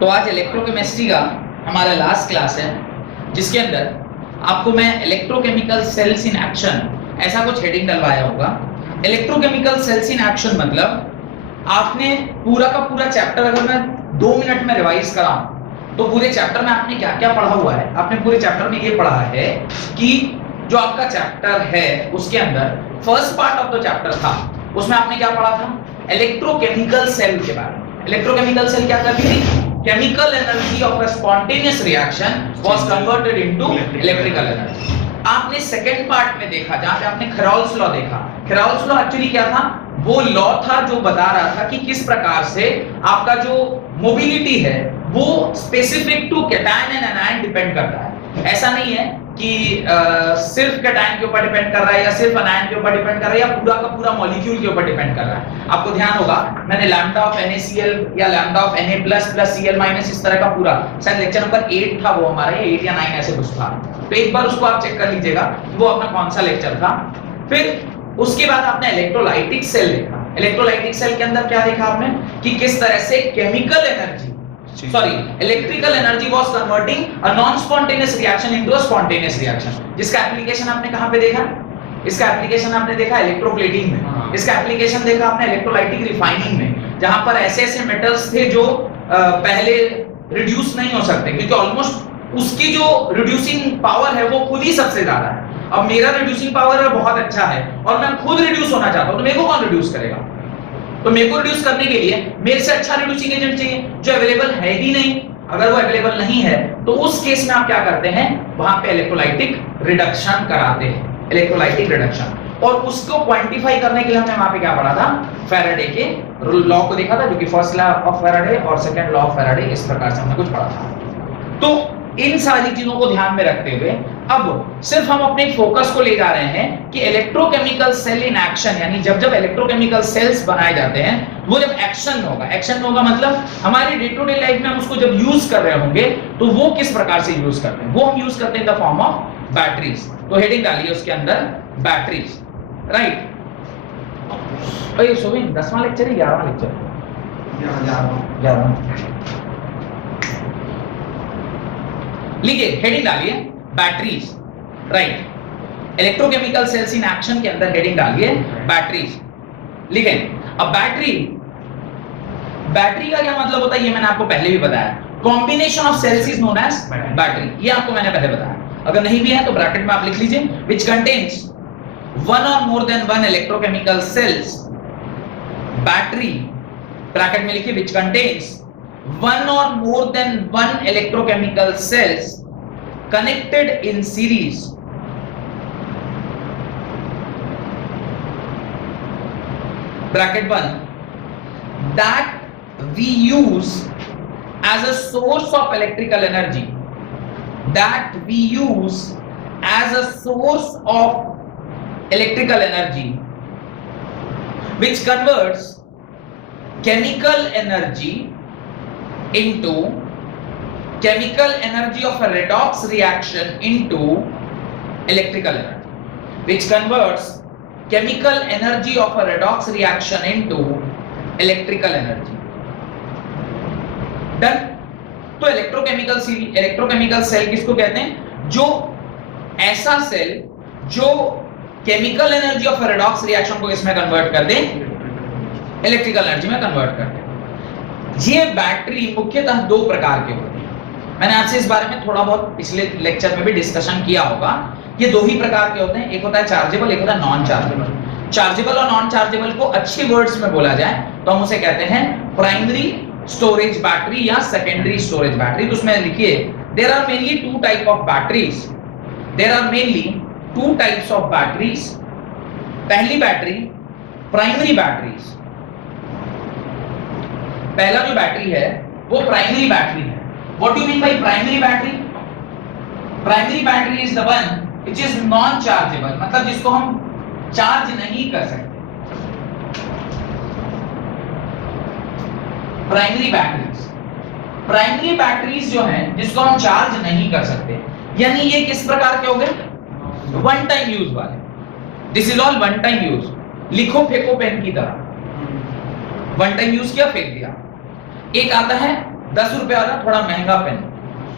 तो आज इलेक्ट्रोकेमिस्ट्री का हमारा लास्ट क्लास है, जिसके अंदर आपको मैं इलेक्ट्रोकेमिकल सेल्स इन एक्शन ऐसा कुछ हेडिंग डलवाया होगा। इलेक्ट्रोकेमिकल सेल्स इन एक्शन मतलब आपने पूरा का पूरा चैप्टर अगर मैं 2 मिनट में रिवाइज कराऊं तो पूरे चैप्टर में आपने क्या क्या पढ़ा हुआ है। आपने पूरे चैप्टर में ये पढ़ा है कि जो आपका चैप्टर है उसके अंदर first part of the chapter था, उसमें आपने क्या पढ़ा था, इलेक्ट्रोकेमिकल सेल के बारे में। इलेक्ट्रोकेमिकल सेल क्या करती थी? Chemical energy of a spontaneous reaction was converted into electrical energy। आपने सेकंड पार्ट में देखा जहां पे आपने खेरॉल्स लॉ देखा। खेरॉल्स लॉ एक्चुअली क्या था? वो लॉ था जो बता रहा था कि किस प्रकार से आपका जो मोबिलिटी है वो specific to cation and anion depend करता है। ऐसा नहीं है कि सिर्फ कैटायन के ऊपर डिपेंड कर रहा है या सिर्फ एनायन के ऊपर डिपेंड कर रहा है या पूरा का पूरा मॉलिक्यूल के ऊपर डिपेंड कर रहा है। आपको ध्यान होगा मैंने लैम्डा ऑफ NaCl या lambda of Na plus Cl minus इस तरह का पूरा शायद लेक्चर नंबर 8 था वो हमारा, 8 या 9 ऐसे कुछ था, तो एक बार उसको आप चेक कर लीजिएगा वो अपना कौन सा लेक्चर था। फिर उसके बाद आपने इलेक्ट्रोलाइटिक सेल देखा। इलेक्ट्रोलाइटिक सेल के अंदर क्या देखा आपने कि किस तरह से chemical energy electrical energy was converting a non-spontaneous reaction into a spontaneous reaction। जिसका एप्लीकेशन आपने कहां पे देखा? इसका एप्लीकेशन आपने देखा इलेक्ट्रोप्लेटिंग में। इसका एप्लीकेशन देखा आपने इलेक्ट्रोलाइटिक रिफाइनिंग में, जहां पर ऐसे ऐसे मेटल्स थे जो पहले रिड्यूस नहीं हो सकते क्योंकि ऑलमोस्ट उसकी जो रिड्यूसिंग पावर है वो खुद ही सबसे ज्यादा है। अब मेरा रिड्यूसिंग पावर बहुत अच्छा है और मैं खुद रिड्यूस होना चाहता हूं तो मेरे को कौन रिड्यूस करेगा? तो मेरे को रिड्यूस करने के लिए मेरे से अच्छा रिड्यूसिंग एजेंट चाहिए जो अवेलेबल है ही नहीं। अगर वो अवेलेबल नहीं है तो उस केस में आप क्या करते हैं, वहां पे इलेक्ट्रोलाइटिक रिडक्शन कराते हैं, इलेक्ट्रोलाइटिक रिडक्शन। और उसको क्वांटिफाई करने के लिए हमने वहां पे क्या पढ़ा था, फैराडे के लॉ को देखा था, जो कि फर्स्ट लॉ ऑफ फैराडे और सेकंड लॉ ऑफ फैराडे, इस प्रकार से हमने कुछ पढ़ा था। तो इन सारी चीजों को ध्यान में रखते हुए अब सिर्फ हम अपने फोकस को ले जा रहे हैं कि इलेक्ट्रोकेमिकल सेल इन एक्शन, यानी जब जब इलेक्ट्रोकेमिकल सेल्स बनाए जाते हैं वो जब एक्शन में होगा। एक्शन में होगा मतलब हमारी डे टू डे लाइफ में हम उसको जब यूज कर रहे होंगे तो वो किस प्रकार से यूज करते हैं, वो हम यूज करते हैं इन द फॉर्म ऑफ बैटरीज। तो हेडिंग डालिए उसके अंदर बैटरीज, राइट। ओए सोविन 10वां लेक्चर है 11वां लेक्चर? 11वां। लिखिए, हेडिंग डालिए batteries, right. Electrochemical cells in action के अंदर हेडिंग डालिए बैटरीज, लिखें। अब बैटरी का क्या मतलब होता है ये मैंने आपको पहले भी बताया। Combination of cells is known as battery, ये आपको मैंने पहले बताया। अगर नहीं भी है तो ब्रैकेट में आप लिख लीजिए, which contains one or more than one electrochemical cells। Battery bracket में लिखिए which contains one or more than one electrochemical cells connected in series bracket 1 that we use as a source of electrical energy, that we use as a source of electrical energy which converts chemical energy into chemical energy of a redox reaction into electrical energy, which converts chemical energy of a redox reaction into electrical energy। Done. तो electrochemical cell किसको कहते हैं? जो ऐसा cell जो chemical energy of redox reaction को इसमें convert कर दे, इलेक्ट्रिकल एनर्जी में कन्वर्ट कर दे। ये बैटरी मुख्यतः 2 प्रकार के होते हैं। मैंने आपसे इस बारे में थोड़ा बहुत पिछले लेक्चर में भी डिस्कशन किया होगा। ये 2 ही प्रकार के होते हैं, एक होता है चार्जेबल, एक होता है नॉन चार्जेबल। चार्जेबल और नॉन चार्जेबल को अच्छे वर्ड्स में बोला जाए तो हम उसे कहते हैं प्राइमरी स्टोरेज बैटरी या सेकेंडरी स्टोरेज बैटरी। तो उसमें लिखिए there are mainly 2 type of batteries, there are mainly 2 types of batteries. पहली बैटरी प्राइमरी बैटरीज। पहला जो बैटरी है वो प्राइमरी बैटरी है। What do you mean by primary battery? Primary battery is the one which is non chargeable, मतलब जिसको हम charge नहीं कर सकते। प्राइमरी बैटरीज जो हैं जिसको हम चार्ज नहीं कर सकते, यानी ये किस प्रकार के हो गए? वन टाइम यूज वाले। This is all one time use, लिखो फेंको पेन की तरह, वन टाइम यूज किया फेंक दिया। एक आता है 10 रुपए वाला थोड़ा महंगा पेन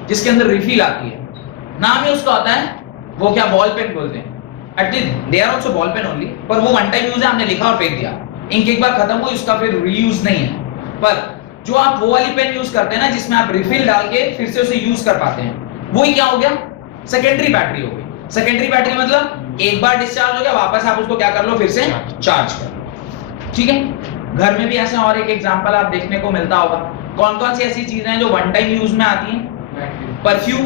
जिसके अंदर रिफिल आती है, नाम ही उसका होता है, वो क्या बॉल पेन बोलते हैं। At least they are also ball pen only, पर वो वन टाइम यूज है, हमने लिखा और फेंक दिया, इंक एक बार खत्म हुई उसका फिर रीयूज नहीं है। पर जो आप वो वाली पेन यूज करते हैं ना जिसमें आप रिफिल डाल के फिर से उसे यूज कर पाते हैं, वही क्या हो गया, सेकेंडरी बैटरी हो गई। सेकेंडरी बैटरी मतलब एक बार डिस्चार्ज हो गया, वापस आप उसको क्या कर लो, फिर से चार्ज कर लो। ठीक है, घर में भी ऐसे और एक एग्जांपल आप देखने को मिलता होगा। कौन कौन सी ऐसी चीजें हैं जो वन टाइम यूज में आती हैं? परफ्यूम,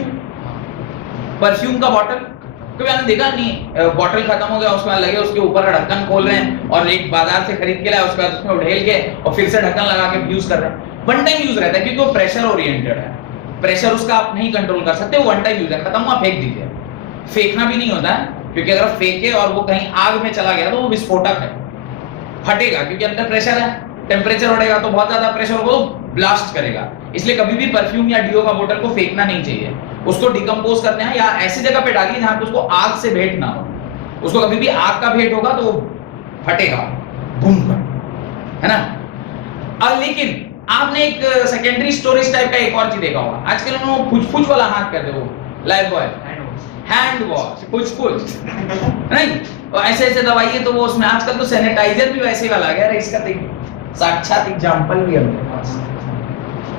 परफ्यूम का बॉटल, कभी आपने देखा नहीं, बॉटल खत्म हो गया उसके बाद लगे उसके ऊपर का ढक्कन खोल रहे हैं और एक बाजार से खरीद के लाए, उसके बाद उसमें उड़ेल के और फिर से ढक्कन लगा के यूज कर रहे हैं। वन टाइम यूज रहता है क्योंकि वो प्रेशर ओरिएंटेड है, प्रेशर उसका आप नहीं कंट्रोल कर सकते, वो वन टाइम यूज है, खत्म हुआ फेंक दीजिए। फेंकना भी नहीं होता है क्योंकि अगर फेंके और वो कहीं आग में चला गया तो वो विस्फोटक है, फटेगा क्योंकि अंदर प्रेशर है, टेम्परेचर बढ़ेगा तो बहुत ज्यादा प्रेशर को ब्लास्ट करेगा। इसलिए कभी भी परफ्यूम या डीओ का बोतल को फेंकना नहीं चाहिए, उसको डिकम्पोज करते हैं या ऐसी जगह पे डालिए जहां पे उसको आग से भेंट ना हो। उसको कभी भी आग का भेंट होगा तो फटेगा बूम कर, है ना। अब लेकिन आपने एक सेकेंडरी स्टोरेज टाइप का एक और चीज देखा होगा, आजकल उन्होंने फुच वाला हाथ कर दे, वो लाइफ बॉय हैंड वॉश फुच नहीं, और ऐसे ऐसे दवाई तो वो उसमें आजकल तो सैनिटाइजर भी वैसे वाला आ गया। इसका साक्षात एग्जांपल भी है मेरे पास,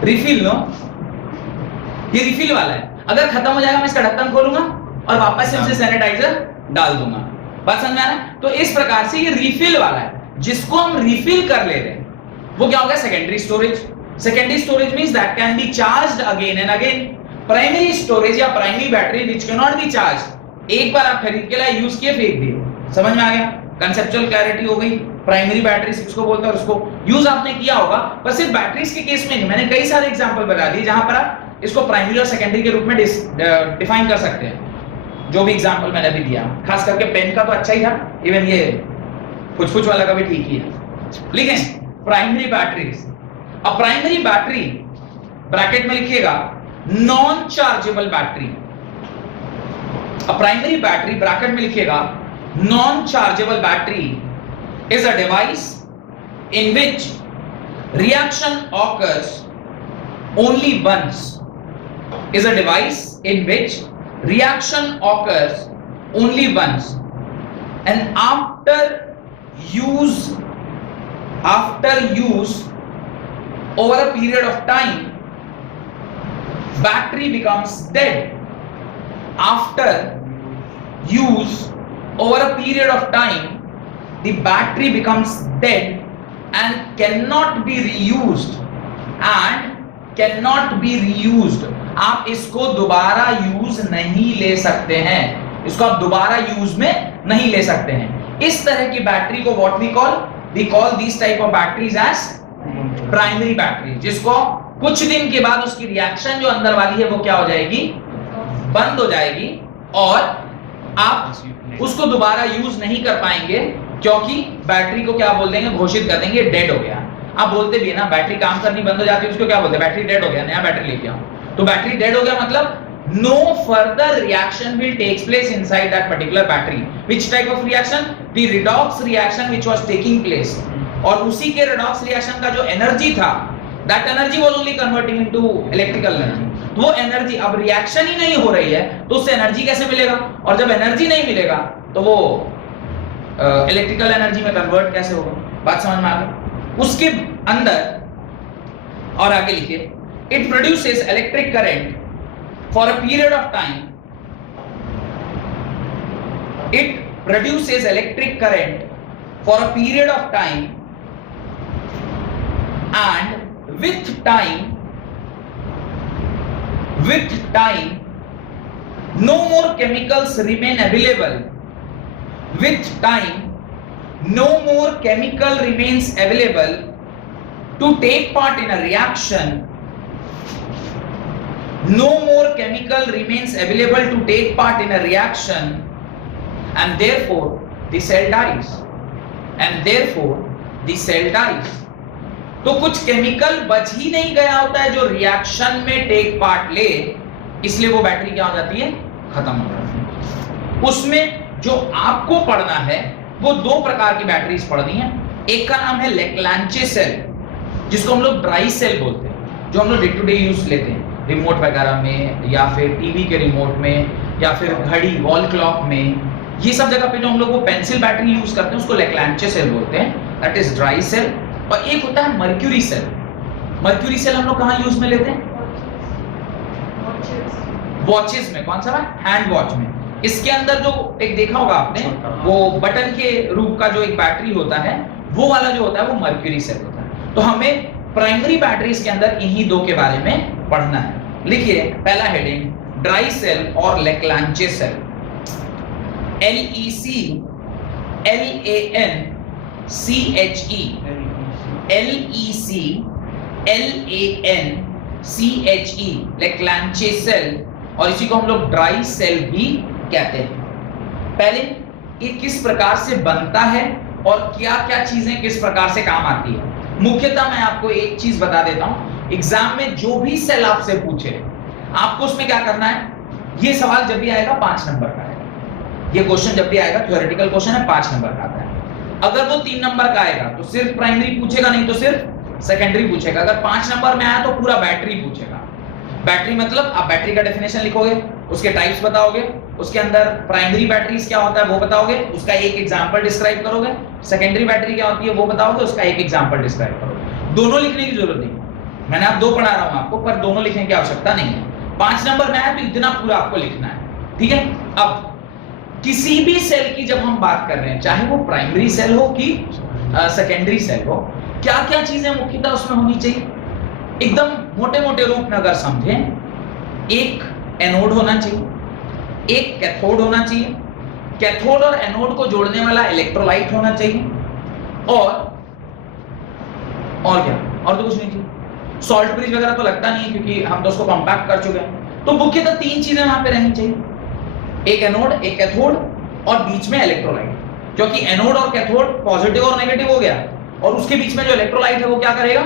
रिफिल लो, ये रिफिल वाला है, अगर खत्म हो जाएगा मैं इसका ढक्कन खोलूंगा और वापस से उसे सैनिटाइजर डाल दूंगा। बात समझ में आ रहा है? तो इस प्रकार से ये रिफिल वाला है, जिसको हम रिफिल कर ले रहे हैं वो क्या हो गया, secondary storage. Secondary storage means that can be charged again and again. Primary storage या primary battery which can not be charge, एक बार आप खरीद के लाए, यूज किए, फेंक दिए। समझ में आ गया? कंसेप्चुअल क्लैरिटी हो गई। प्राइमरी बैटरीज किसको बोलते हैं, उसको यूज आपने किया होगा, पर सिर्फ बैटरीज के केस में नहीं, मैंने कई सारे एग्जांपल बता दिए जहां पर आप इसको प्राइमरी और सेकेंडरी के रूप में डिफाइन कर सकते हैं। जो भी एग्जांपल मैंने अभी दिया, खास करके पेन का तो अच्छा ही था, इवन ये फुच वाला का भी ठीक ही है। लेकिन प्राइमरी बैटरीज, अब प्राइमरी बैटरी ब्रैकेट में लिखिएगा नॉन चार्जेबल बैटरी। अब प्राइमरी बैटरी ब्रैकेट में लिखिएगा non chargeable battery is a device in which reaction occurs only once, is a device in which reaction occurs only once, and after use over a period of time battery becomes dead. After use over a period of time the battery becomes dead and cannot be reused आप इसको दोबारा use नहीं ले सकते हैं, इसको आप दोबारा यूज में नहीं ले सकते हैं। इस तरह की बैटरी को what we call this type of batteries as primary battery, जिसको कुछ दिन के बाद उसकी रिएक्शन जो अंदर वाली है वो क्या हो जाएगी, बंद हो जाएगी और आप उसको दोबारा यूज नहीं कर पाएंगे, क्योंकि बैटरी को क्या बोल देंगे, घोषित कर देंगे डेड हो गया। आप बोलते भी है ना, बैटरी काम करनी बंद हो जाती है, उसको क्या बोलते हैं, बैटरी डेड हो गया, नया बैटरी लेके आओ। तो बैटरी डेड हो गया मतलब no further reaction will takes place inside that particular battery. Which type of reaction, the redox reaction which was taking place, और उसी के रिडॉक्स रिएक्शन का जो एनर्जी था, that energy was only converting into electrical energy. तो वो energy, अब reaction ही नहीं हो रही है तो उससे एनर्जी कैसे मिलेगा, और जब एनर्जी नहीं मिलेगा तो वो इलेक्ट्रिकल एनर्जी में कन्वर्ट कैसे होगा। बात समझ में आ गई? उसके अंदर और आगे लिखिए, it produces electric current for a period of time, it produces electric current for a period of time and with time no more chemicals remain available. With time no more chemical remains available to take part in a reaction. No more chemical remains available to take part in a reaction, and therefore the cell dies. तो कुछ chemical बच ही नहीं गया होता है जो reaction में take part ले, इसलिए वो बैटरी क्या हो जाती है, खत्म हो जाती है। उसमें जो आपको पढ़ना है वो दो प्रकार की बैटरीज पढ़नी है। एक का नाम है लेक्लांचे सेल, जिसको हम लोग ड्राई सेल बोलते हैं, जो हम लोग डे टू डे यूज लेते हैं रिमोट वगैरह में, या फिर टीवी के रिमोट में, या फिर घड़ी वॉल क्लॉक में, ये सब जगह पे जो हम लोग वो पेंसिल बैटरी यूज करते हैं उसको लैग्रैंज सेल बोलते हैं, दैट इज ड्राई सेल। और एक होता है मर्क्यूरी सेल। मर्क्यूरी सेल हम लोग कहाँ यूज में लेते हैं? वॉचेस में। कौन सा? हैंड वॉच में। इसके अंदर जो एक देखा होगा आपने, वो बटन के रूप का जो एक बैटरी होता है, वो वाला जो होता है वो मर्क्यूरी सेल होता है। तो हमें प्राइमरी बैटरीज के अंदर इन्हीं दो के बारे में पढ़ना है। लिखिए पहला हेडिंग, ड्राई सेल और Lagrange cell. LEC LANCHE LEC LANCHE Lagrange cell, और इसी को हम लोग ड्राई सेल भी कहते हैं। पहले ये किस प्रकार से बनता है और क्या क्या चीजें किस प्रकार से काम आती है। मुख्यतः मैं आपको एक चीज बता देता हूं, एग्जाम में जो भी सेल आपसे पूछे आपको उसमें क्या करना है, ये सवाल जब भी आएगा 5 नंबर का आएगा। ये क्वेश्चन जब भी आएगा, थ्योरेटिकल क्वेश्चन है, 5 नंबर का आता है। अगर वो 3 नंबर का आएगा तो सिर्फ प्राइमरी पूछेगा, नहीं तो सिर्फ सेकेंडरी पूछेगा। अगर 5 नंबर में आया तो पूरा बैटरी पूछेगा। बैटरी मतलब आप बैटरी का डेफिनेशन लिखोगे, उसके टाइप्स बताओगे, उसके अंदर प्राइमरी बैटरीज क्या होता है वो बताओगे, उसका एक एग्जांपल डिस्क्राइब करोगे, सेकेंडरी बैटरी क्या होती है वो बताओगे, उसका एक एग्जांपल डिस्क्राइब करोगे। दोनों लिखने की जरूरत नहीं, मैंने आप 2 पढ़ा रहा हूं आपको, पर दोनों लिखने की आवश्यकता नहीं है। 5 नंबर में आया तो इतना पूरा आपको लिखना है, ठीक है। अब किसी भी सेल की जब हम बात कर रहे हैं, चाहे वो प्राइमरी सेल हो कि सेकेंडरी सेल हो, क्या क्या चीजें मुख्यतः उसमें होनी चाहिए, एकदम मोटे मोटे रूप में अगर समझें, एक एनोड होना चाहिए, एक कैथोड होना चाहिए, कैथोड और एनोड को जोड़ने वाला इलेक्ट्रोलाइट होना चाहिए, और क्या, और तो कुछ नहीं चाहिए। सॉल्ट ब्रिज वगैरह तो लगता नहीं है क्योंकि हम तो उसको कॉम्पैक्ट कर चुके हैं। तो मुख्यतः 3 चीजें वहां पे रहनी चाहिए, एक एनोड, एक कैथोड और बीच में इलेक्ट्रोलाइट। क्योंकि एनोड और कैथोड पॉजिटिव और नेगेटिव हो गया, और उसके बीच में जो इलेक्ट्रोलाइट है वो क्या करेगा,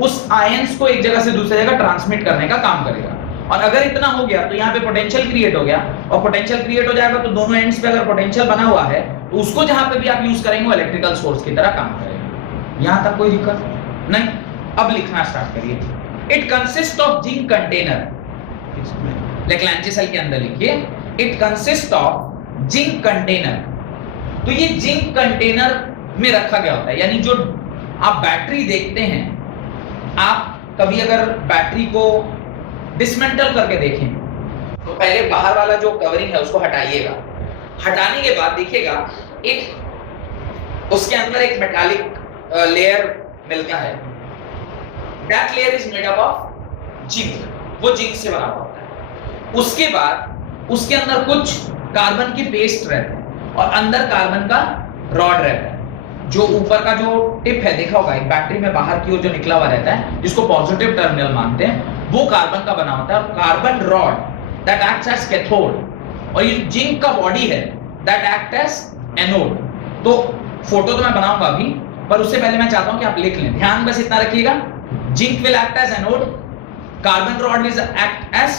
उस आयंस को एक जगह से दूसरी जगह ट्रांसमिट करने का काम करेगा। और अगर इतना हो गया तो यहाँ पे पोटेंशियल क्रिएट हो गया, और पोटेंशियल क्रिएट हो जाएगा तो दोनों एंड्स पे अगर पोटेंशियल बना हुआ है तो उसको जहां पे भी आप यूज करेंगे वो इलेक्ट्रिकल सोर्स की तरह काम करेगा। यहां तक कोई दिक्कत नहीं। अब लिखना स्टार्ट करिए। It consist of zinc container, Lagrange cell के अंदर लिखिए, it consist of zinc container. तो ये जिंक कंटेनर में रखा गया होता है, यानी जो आप बैटरी देखते हैं, आप कभी अगर बैटरी को डिसमेंटल करके देखें तो पहले बाहर वाला जो कवरिंग है उसको हटाइएगा। हटाने के बाद देखिएगा एक उसके अंदर एक मेटालिक लेयर मिलता है, that layer is made up of zinc, वो जिंक से बना हुआ होता है। उसके बाद उसके अंदर कुछ कार्बन के पेस्ट रहते हैं और अंदर कार्बन का रॉड रहता है। जो ऊपर का जो टिप है देखा होगा, एक बैटरी में बाहर की ओर जो निकला हुआ रहता है जिसको पॉजिटिव टर्मिनल मानते हैं, वो कार्बन का बना होता है। और carbon rod that acts as cathode, और ये जिंक का बॉडी है दैट एक्ट एज एनोड। तो फोटो तो मैं बनाऊंगा अभी, पर उससे पहले मैं चाहता हूं कि आप लिख लें, ध्यान बस इतना रखिएगा, zinc will act as anode, carbon rod will act as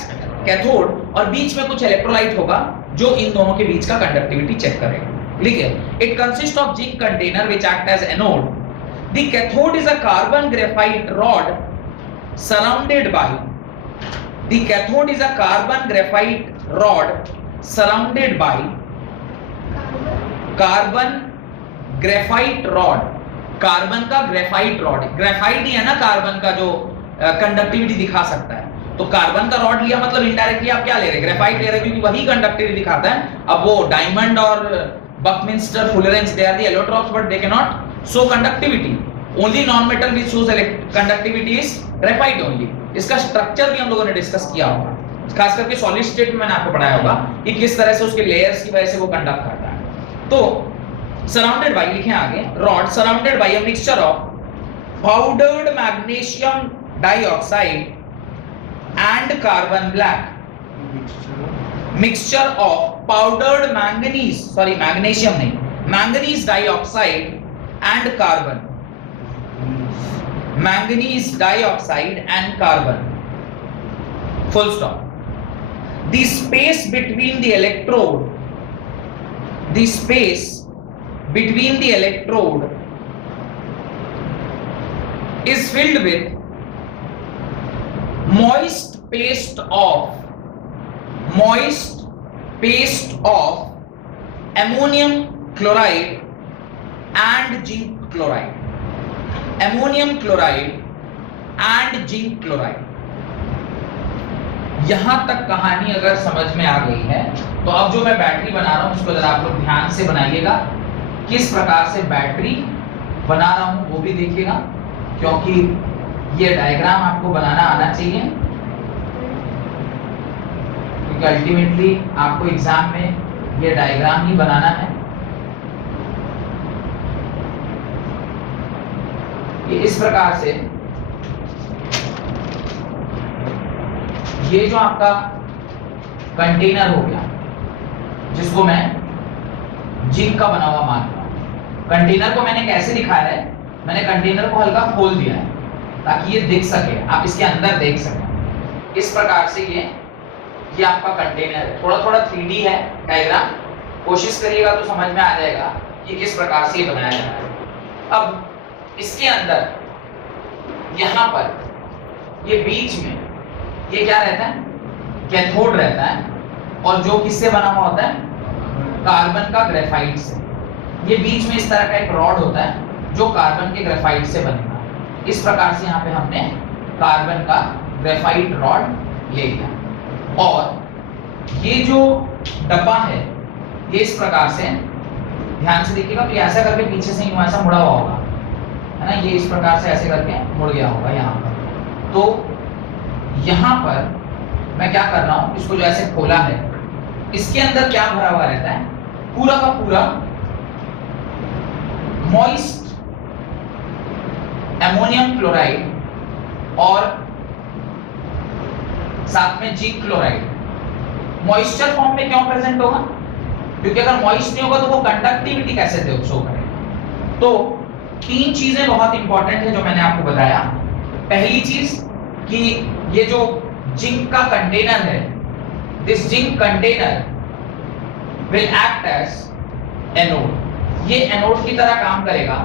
cathode, और बीच में कुछ इलेक्ट्रोलाइट होगा जो इन दोनों के बीच का कंडक्टिविटी चेक करेगा। लिखिए, it consist of zinc container which act as anode, the cathode is a carbon graphite rod surrounded by, the cathode is a carbon graphite rod surrounded by carbon graphite rod, carbon का graphite rod, graphite ही है ना carbon का जो conductivity दिखा सकता है। तो carbon का रॉड लिया मतलब इनडायरेक्टली आप क्या ले रहे हैं, ग्रेफाइट ले रहे हैं, क्योंकि वही कंडक्टिविटी दिखाता है। अब वो डायमंड और buckminster, fullerenes, they are the allotropes but they can not show conductivity. Only non metal which shows conductivity is graphite only. इसका स्ट्रक्चर भी हम लोगों ने डिस्कस किया होगा, खास करके सॉलिड स्टेट में मैंने आपको पढ़ाया होगा कि किस तरह से उसके लेयर्स की वजह से वो कंडक्ट करता है। तो सराउंडेड बाय, लिखें आगे, rod surrounded by a mixture of powdered magnesium dioxide and carbon black, mixture of powdered manganese, sorry magnesium नहीं, manganese dioxide and carbon, manganese dioxide and carbon, full stop. The space between the electrode, the space between the electrode is filled with moist paste of ammonium chloride and zinc chloride, ammonium chloride and zinc chloride। यहां तक कहानी अगर समझ में आ गई है तो अब जो मैं बैटरी बना रहा हूं उसको जरा आप लोग ध्यान से बनाइएगा। किस प्रकार से बैटरी बना रहा हूं वो भी देखिएगा, क्योंकि ये डायग्राम आपको बनाना आना चाहिए, क्योंकि अल्टीमेटली आपको एग्जाम में ये डायग्राम ही बनाना है। ये इस प्रकार से ये जो आपका कंटेनर हो गया, जिसको मैं जिंक का बना हुआ मान रहा हूं। कंटेनर को मैंने कैसे दिखाया है, मैंने कंटेनर को हल्का खोल दिया है ताकि ये दिख सके, आप इसके अंदर देख सकें। इस प्रकार से ये आपका कंटेनर है। थोड़ा थोड़ा 3D है डायग्राम, कोशिश करिएगा तो समझ में आ जाएगा कि किस प्रकार से ये बनाया जाता है। अब इसके अंदर यहां पर ये बीच में ये क्या रहता है, कैथोड रहता है, और जो किससे बना हुआ होता है, कार्बन का ग्रेफाइट से। ये बीच में इस तरह का एक रॉड होता है जो कार्बन के ग्रेफाइट से बनेगा। इस प्रकार से यहाँ पे हमने कार्बन का ग्रेफाइट रॉड ले लिया, और ये जो डब्बा है ये इस प्रकार से, ध्यान से देखिएगा, तो ऐसा करके पीछे से यूं ऐसा मुड़ा हुआ होगा, है ना, ये इस प्रकार से ऐसे करके मुड़ गया होगा यहाँ पर। तो यहाँ पर मैं क्या कर रहा हूँ, इसको जो ऐसे खोला है, इसके अंदर क्या भरा हुआ रहता है, पूरा का पूरा मॉइस्ट एमोनियम क्लोराइड और साथ में जिंक क्लोराइड। मॉइस्चर फॉर्म में क्यों प्रेजेंट होगा, क्योंकि अगर मॉइस्ट नहीं होगा तो वो कंडक्टिविटी कैसे दे शो करेगा। तो 3 चीजें बहुत इंपॉर्टेंट है जो मैंने आपको बताया। पहली चीज कि ये जो जिंक का कंटेनर है, this zinc container will act as anode. ये एनोड की तरह काम करेगा,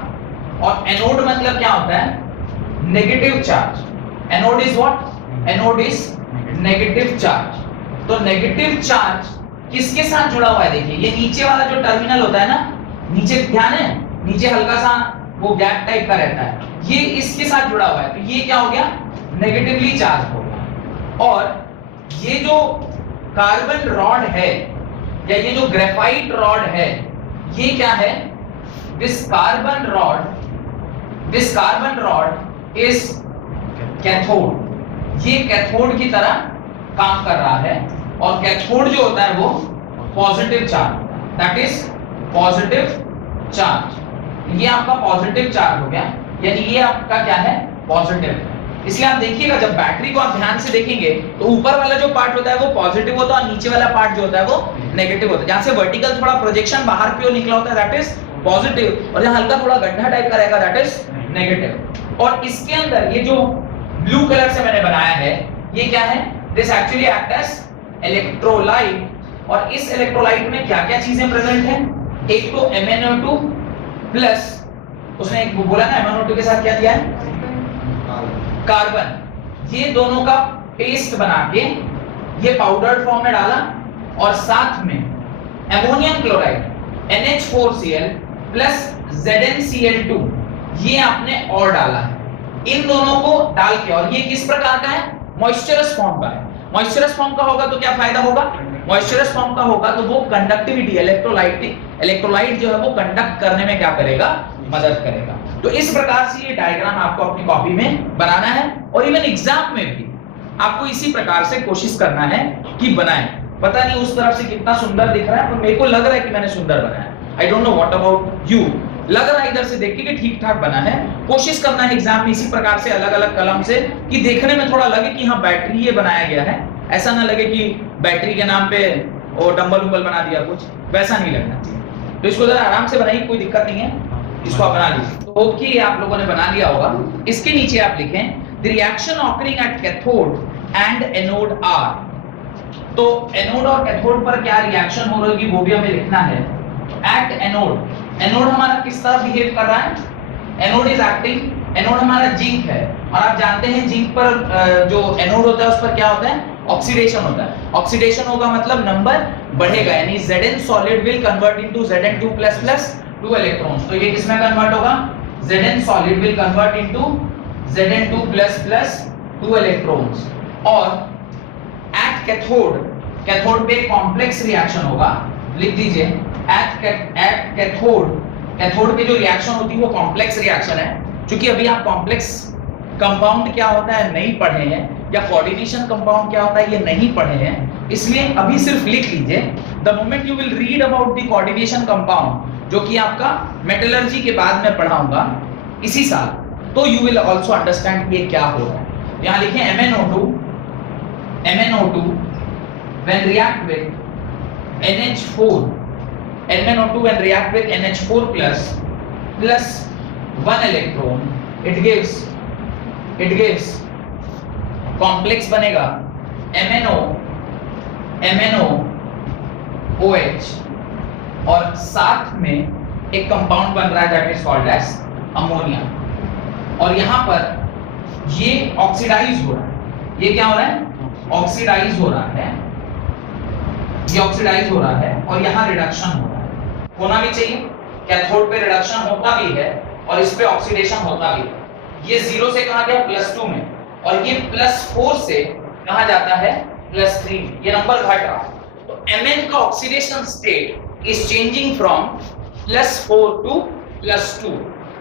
और एनोड मतलब क्या होता है, negative charge. Anode is what, anode is negative charge. तो नेगेटिव चार्ज किसके साथ जुड़ा हुआ है, देखिए ये नीचे वाला जो टर्मिनल होता है ना, नीचे ध्यान है, नीचे हल्का सा वो गैप टाइप का रहता है, ये इसके साथ जुड़ा हुआ है, तो ये क्या हो गया, नेगेटिवली चार्ज हो गया। और ये जो कार्बन रॉड है या ये जो ग्रेफाइट रॉड है, ये क्या है, this carbon rod is cathode. ये कैथोड की तरह काम कर रहा है, और कैथोड जो होता है वो positive charge, that is positive charge. ये आपका पॉजिटिव चार्ज हो गया, यानी ये आपका क्या है, पॉजिटिव। इसलिए आप देखिएगा जब बैटरी को आप ध्यान से देखेंगे तो ऊपर वाला जो पार्ट होता है वो पॉजिटिव होता है, और नीचे वाला पार्ट जो होता है वो नेगेटिव होता है। जहां से वर्टिकल थोड़ा प्रोजेक्शन बाहर की ओर निकला होता है दैट इज पॉजिटिव, और जहां हल्का थोड़ा गड्ढा टाइप का रहेगा दैट इज नेगेटिव। और इसके अंदर ये जो ब्लू कलर से मैंने बनाया है, ये क्या है, this actually act as electrolyte. और इस इलेक्ट्रोलाइट में क्या क्या चीजें प्रेजेंट है, एक तो MnO2 प्लस, उसने एक बोला ना MnO2 के साथ क्या दिया है, कार्बन। ये दोनों का पेस्ट बना के ये पाउडर्ड फॉर्म में डाला, और साथ में ammonium chloride NH4Cl plus ZnCl2 ये आपने और डाला है। इन दोनों को डाल के, और ये किस प्रकार का है, मॉइस्चरस फॉर्म का है। मॉइस्चरस फॉर्म का होगा तो क्या फायदा होगा, मॉइस्चरस फॉर्म का होगा तो वो कंडक्टिविटी, इलेक्ट्रोलाइट जो है वो कंडक्ट करने में क्या करेगा, मदद करेगा। तो इस प्रकार से ये डायग्राम आपको अपनी कॉपी में बनाना है, और इवन एग्जाम में भी आपको इसी प्रकार से कोशिश करना है कि बनाएं। पता नहीं उस तरफ से कितना सुंदर दिख रहा है, पर मेरे को लग रहा है कि मैंने सुंदर बनाया। I don't know what about you, लग रहा है इधर से देख के कि ठीक ठाक बना है। कोशिश करना है एग्जाम में इसी प्रकार से अलग अलग कलम से, कि देखने में थोड़ा लगे कि हाँ बैटरी ये बनाया गया है, ऐसा ना लगे कि बैटरी के नाम पे वो डंबल उंबल बना दिया, कुछ वैसा नहीं लगना चाहिए। तो इसको जरा आराम से बनाइए, कोई दिक्कत नहीं है, इसको आप बना लीजिए। तो होप कि आप लोगों ने बना लिया होगा। इसके नीचे आप लिखें the reaction occurring at cathode and anode are. तो एनोड और कैथोड पर क्या रिएक्शन हो रही है वो भी हमें लिखना है। एट एनोड, एनोड हमारा किस तरह बिहेव कर रहा है, एनोड इज एक्टिंग एनोड हमारा जिंक है, और आप जानते हैं जिंक पर जो एनोड होता है उस पर क्या होता है, ऑक्सीडेशन होता है। ऑक्सीडेशन होगा मतलब नंबर बढ़ेगा, यानी Zn solid will convert into Zn2++ 2 electrons. तो ये किसमें कन्वर्ट होगा, Zn solid will convert into Zn2++ 2 electrons. और एट कैथोड, कैथोड पे कॉम्प्लेक्स रिएक्शन होगा, लिख दीजिए एट कैथोड, कैथोड पे जो रिएक्शन होती है वो कॉम्प्लेक्स रिएक्शन है। क्योंकि अभी आप कॉम्प्लेक्स कंपाउंड क्या होता है नहीं पढ़े हैं, या कोऑर्डिनेशन कंपाउंड क्या होता है ये नहीं पढ़े हैं, इसलिए अभी सिर्फ लिख लीजिए the moment you will read about the coordination compound, जो कि आपका मेटलर्जी के बाद में पढ़ाऊंगा इसी साल, तो यू विल आल्सो अंडरस्टैंड ये क्या हो रहा है। यहां लिखें MnO2 when react with NH4, MnO2 when react with NH4 plus 1 electron, it gives complex बनेगा MnOH, और साथ में एक कंपाउंड बन रहा है that is called as ammonia. और यहाँ पर ये ऑक्सीडाइज हो रहा है, ये क्या हो रहा है, ऑक्सीडाइज हो रहा है, ये ऑक्सीडाइज हो रहा है, और यहाँ रिडक्शन हो रहा है। होना भी चाहिए, कैथोड पे रिडक्शन होता भी है और इस पे ऑक्सीडेशन होता भी है। ये 0 से कहाँ गया +2 में, और ये +4 से कहाँ जाता है +3, ये नंबर घट रहा है। तो Mn का oxidation state is changing from +4 to +2।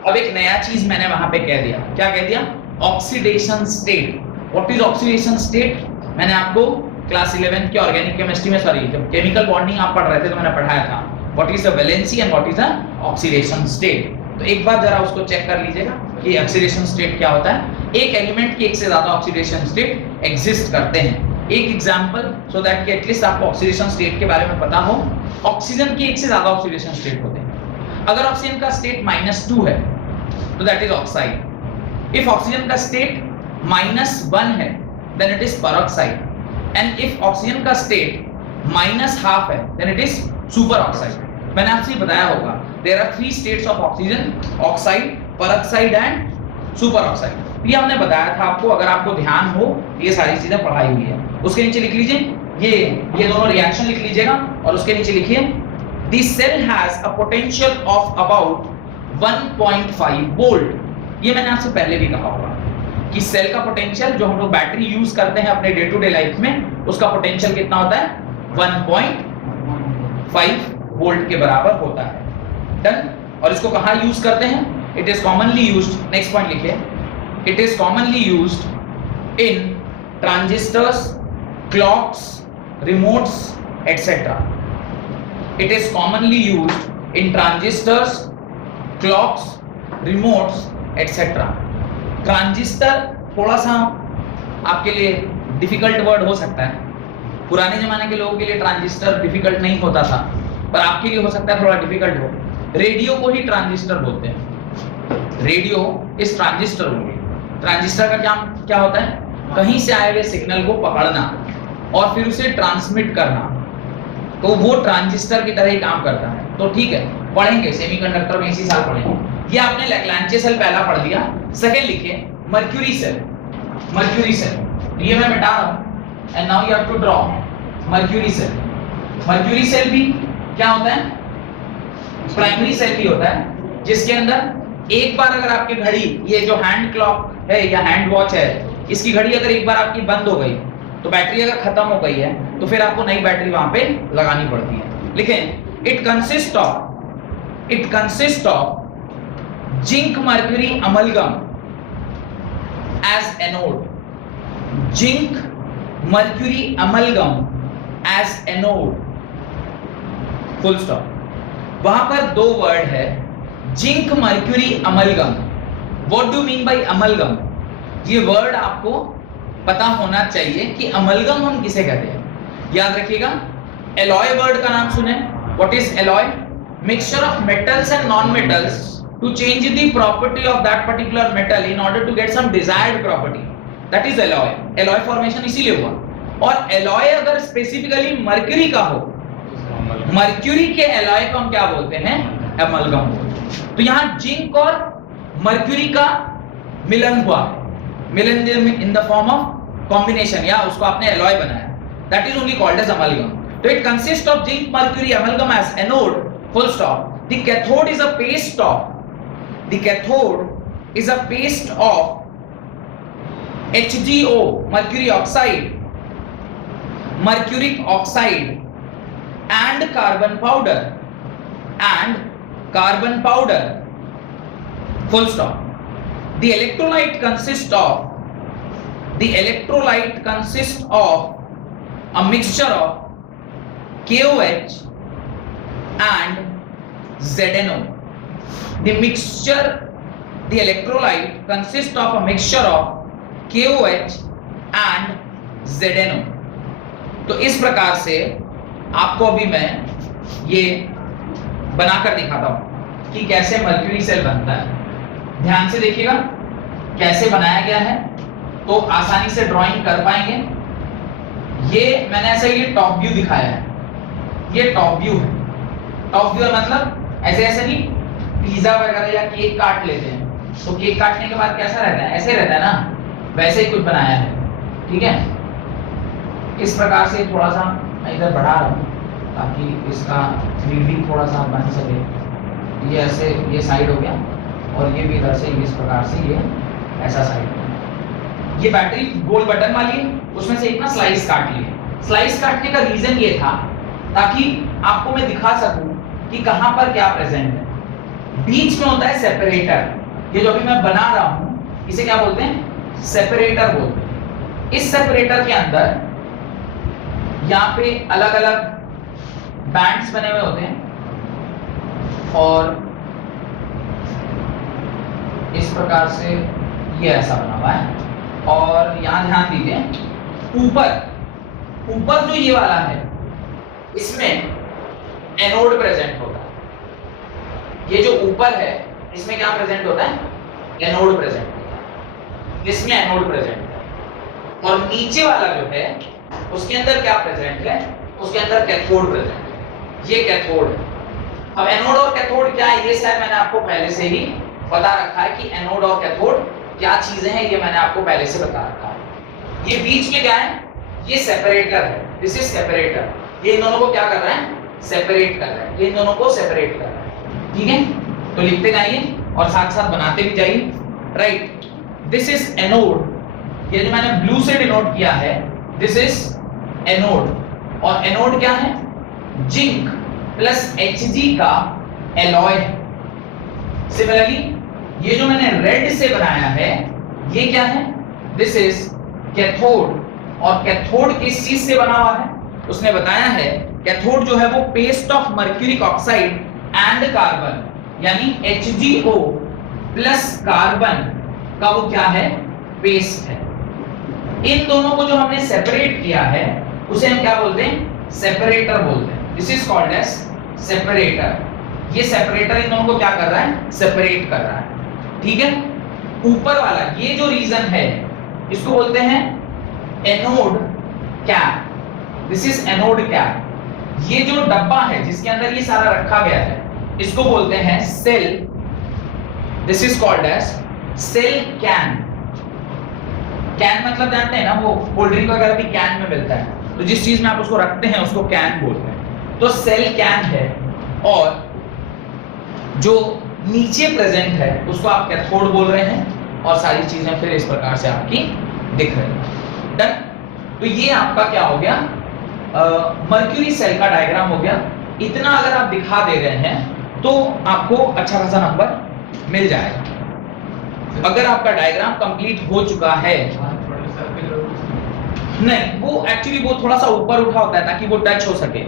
अब एक नया चीज मैंने वहां पे कह दिया, क्या कह दिया, oxidation state. What is oxidation state, मैंने आपको क्लास 11 के ऑर्गेनिक केमिस्ट्री में, सॉरी जब केमिकल बॉन्डिंग आप पढ़ रहे थे तो मैंने पढ़ाया था what is the valency and what is the oxidation state. तो एक बार जरा उसको चेक कर लीजिएगा कि ऑक्सीडेशन स्टेट क्या होता है। एक एलिमेंट की एक से ज्यादा ऑक्सीडेशन स्टेट एग्जिस्ट करते हैं। एक एग्जांपल सो दैट कि एटलीस्ट आपको ऑक्सीडेशन स्टेट के बारे में पता हो। ऑक्सीजन की एक से ज्यादा ऑक्सीडेशन स्टेट होते हैं। अगर ऑक्सीजन का स्टेट -2 है तो that is oxide. If oxygen का स्टेट -1 है then it is peroxide, and if oxygen का स्टेट -½ है then it is super oxide. मैंने आपसे बताया होगा there are 3 states of oxygen, oxide, peroxide and super oxide. ये हमने बताया था आपको, अगर आपको ध्यान हो ये सारी चीजें पढ़ाई हुई है। उसके नीचे लिख लीजिए ये दोनों रिएक्शन लिख लीजिएगा, और उसके नीचे लिखिए the cell has a potential of about 1.5 volt. ये मैंने आपसे पहले भी कहा होगा कि सेल का पोटेंशियल, जो हम लोग बैटरी यूज करते हैं अपने डे टू डे लाइफ में, उसका पोटेंशियल कितना होता है, 1.5 वोल्ट के बराबर होता है। डन। और इसको कहाँ यूज करते हैं, it is commonly used, next point लिखिए, it is commonly used in transistors, clocks, remotes, etc. It is commonly used in transistors, clocks, remotes, etc. Transistor थोड़ा सा आपके लिए डिफिकल्ट वर्ड हो सकता है। पुराने जमाने के लोगों के लिए ट्रांजिस्टर डिफिकल्ट नहीं होता था, पर आपके लिए हो सकता है थोड़ा डिफिकल्ट हो। रेडियो को ही ट्रांजिस्टर बोलते हैं। रेडियो इस ट्रांजिस्टर होंगे। ट्रांजिस्टर का क्या होता है, कहीं से आए हुए सिग्नल को पकड़ना और फिर उसे ट्रांसमिट करना, तो वो ट्रांजिस्टर की तरह ही काम करता है। तो ठीक है, पढ़ेंगे सेमीकंडक्टर में इसी साल पढ़ेंगे। ये आपने लैग्रांजे सेल पहला पढ़ लिया। सेकंड लिखिए मर्क्यूरी सेल। मर्क्यूरी सेल ये मैं मिटा रहा हूं, and now you have to draw mercury cell. Mercury cell भी क्या होता है, प्राइमरी सेल ही होता है, जिसके अंदर एक बार अगर आपकी घड़ी, ये जो हैंड क्लॉक है या हैंड वॉच है, इसकी घड़ी अगर एक बार आपकी बंद हो गई, तो बैटरी अगर खत्म हो गई है तो फिर आपको नई बैटरी वहां पे लगानी पड़ती है। लिखें it consist of zinc mercury amalgam as anode. Zinc mercury amalgam as anode, full stop. वहां पर 2 वर्ड है, zinc mercury amalgam. What do mean by amalgam, ये वर्ड आपको पता होना चाहिए कि अमलगम हम किसे कहते हैं। याद रखिएगा, एलॉय वर्ड का नाम सुने। What is alloy, mixture of metals and non metals to change the property of that particular metal in order to get some desired property, that is alloy. Alloy formation इसीलिए हुआ। और alloy अगर specifically mercury का हो, mercury के alloy को हम क्या बोलते हैं, एमलगम बोलते हैं। तो यहां जिंक और मर्क्यूरी का मिलन हुआ, मिलन in the form of combination, या उसको आपने एलॉय बनाया, that is only called as amalgam. तो it consist of zinc mercury amalgam as anode, full stop. The cathode is a paste of, the cathode is a paste of HgO, mercury oxide, mercuric oxide and carbon powder, and carbon powder, full stop. The electrolyte consists of a mixture of KOH and ZNO. The electrolyte consists of a mixture of KOH and ZNO. तो इस प्रकार से आपको अभी मैं ये बनाकर दिखाता हूं कि कैसे मर्क्यूरी सेल बनता है. ध्यान से देखिएगा कैसे बनाया गया है, तो आसानी से ड्राइंग कर पाएंगे. ये मैंने ऐसा ये टॉप व्यू दिखाया है, ये टॉप व्यू है. टॉप व्यू मतलब ऐसे ऐसे नहीं, पिज्जा वगैरह या केक काट लेते हैं तो केक काटने के बाद कैसा रहता है, ऐसे रहता है ना, वैसे ही कुछ बनाया है. ठीक है, इस प्रकार से थोड़ा सा मैं इधर बढ़ा रहा हूँ ताकि इसका 3D थोड़ा सा बन सके. ये ऐसे ये साइड हो गया और ये भी इधर से इस प्रकार से ये ऐसा साइड हो गया. ये बैटरी गोल बटन वाली है, उसमें से एक ना स्लाइस काट ली. स्लाइस काटने का रीजन ये था ताकि आपको मैं दिखा सकूं कि कहां पर क्या प्रेजेंट है. बीच में होता है सेपरेटर, ये जो अभी मैं बना रहा हूं इसे क्या बोलते हैं, सेपरेटर बोलते हैं. इस सेपरेटर के अंदर यहाँ पे अलग अलग बैंड्स बने हुए होते हैं और इस प्रकार से ये ऐसा बना हुआ है. और यहाँ ध्यान दीजिए ऊपर जो ये वाला है इसमें एनोड प्रेजेंट होता है. ये जो ऊपर है इसमें क्या प्रेजेंट होता है, एनोड प्रेजेंट होता है, इसमें एनोड प्रेजेंट है. और नीचे वाला जो है उसके अंदर क्या प्रेजेंट है, उसके अंदर कैथोड प्रेजेंट है. ये कैथोड है. अब एनोड और कैथोड क्या है, ये शायद मैंने आपको पहले से ही बता रखा है कि एनोड और कैथोड क्या चीजें हैं, ये मैंने आपको पहले से बता रखा है. ये बीच में क्या है, ये सेपरेटर है, दिस इज सेपरेटर. ये इन दोनों को क्या कर रहा है, सेपरेट कर रहा है, ये इन दोनों को सेपरेट कर रहा है. ठीक है, तो लिखते जाइए और साथ साथ बनाते भी जाइए. Right, this is anode. ये जो मैंने ब्लू से डिनोट किया है, दिस इज एनोड. और एनोड क्या है, जिंक प्लस Hg का एलॉय है. सिमिलरली ये जो मैंने रेड से बनाया है ये क्या है, दिस इज कैथोड. और कैथोड किस चीज से बना हुआ है, उसने बताया है कैथोड जो है वो paste of mercuric oxide and carbon, यानी HgO प्लस कार्बन का वो क्या है, पेस्ट है. इन दोनों को जो हमने सेपरेट किया है उसे हम क्या बोलते हैं, सेपरेटर बोलते हैं. This is called as separator. ये सेपरेटर इन दोनों को क्या कर रहा है, सेपरेट कर रहा है. ठीक है, ऊपर वाला ये जो रीजन है इसको बोलते हैं anode cap. This is anode cap. ये जो डब्बा है जिसके अंदर ये सारा रखा गया है इसको बोलते हैं cell. This is called as cell can. Can मतलब जानते हैं ना, वो कोल्ड ड्रिंक वगैरह भी कैन में मिलता है, तो जिस चीज में आप उसको रखते हैं उसको कैन बोलते हैं. तो सेल कैन है. और जो नीचे प्रेजेंट है उसको आप कैथोड बोल रहे हैं. और सारी चीजें फिर इस प्रकार से आपकी दिख रही है. डन. तो ये आपका क्या हो गया, मर्क्यूरी सेल का डायग्राम हो गया. इतना अगर आप दिखा दे रहे हैं तो आपको अच्छा खासा नंबर मिल जाएगा. अगर आपका डायग्राम कंप्लीट हो चुका है, नहीं वो एक्चुअली वो थोड़ा सा ऊपर उठा होता है ताकि वो टच हो सके.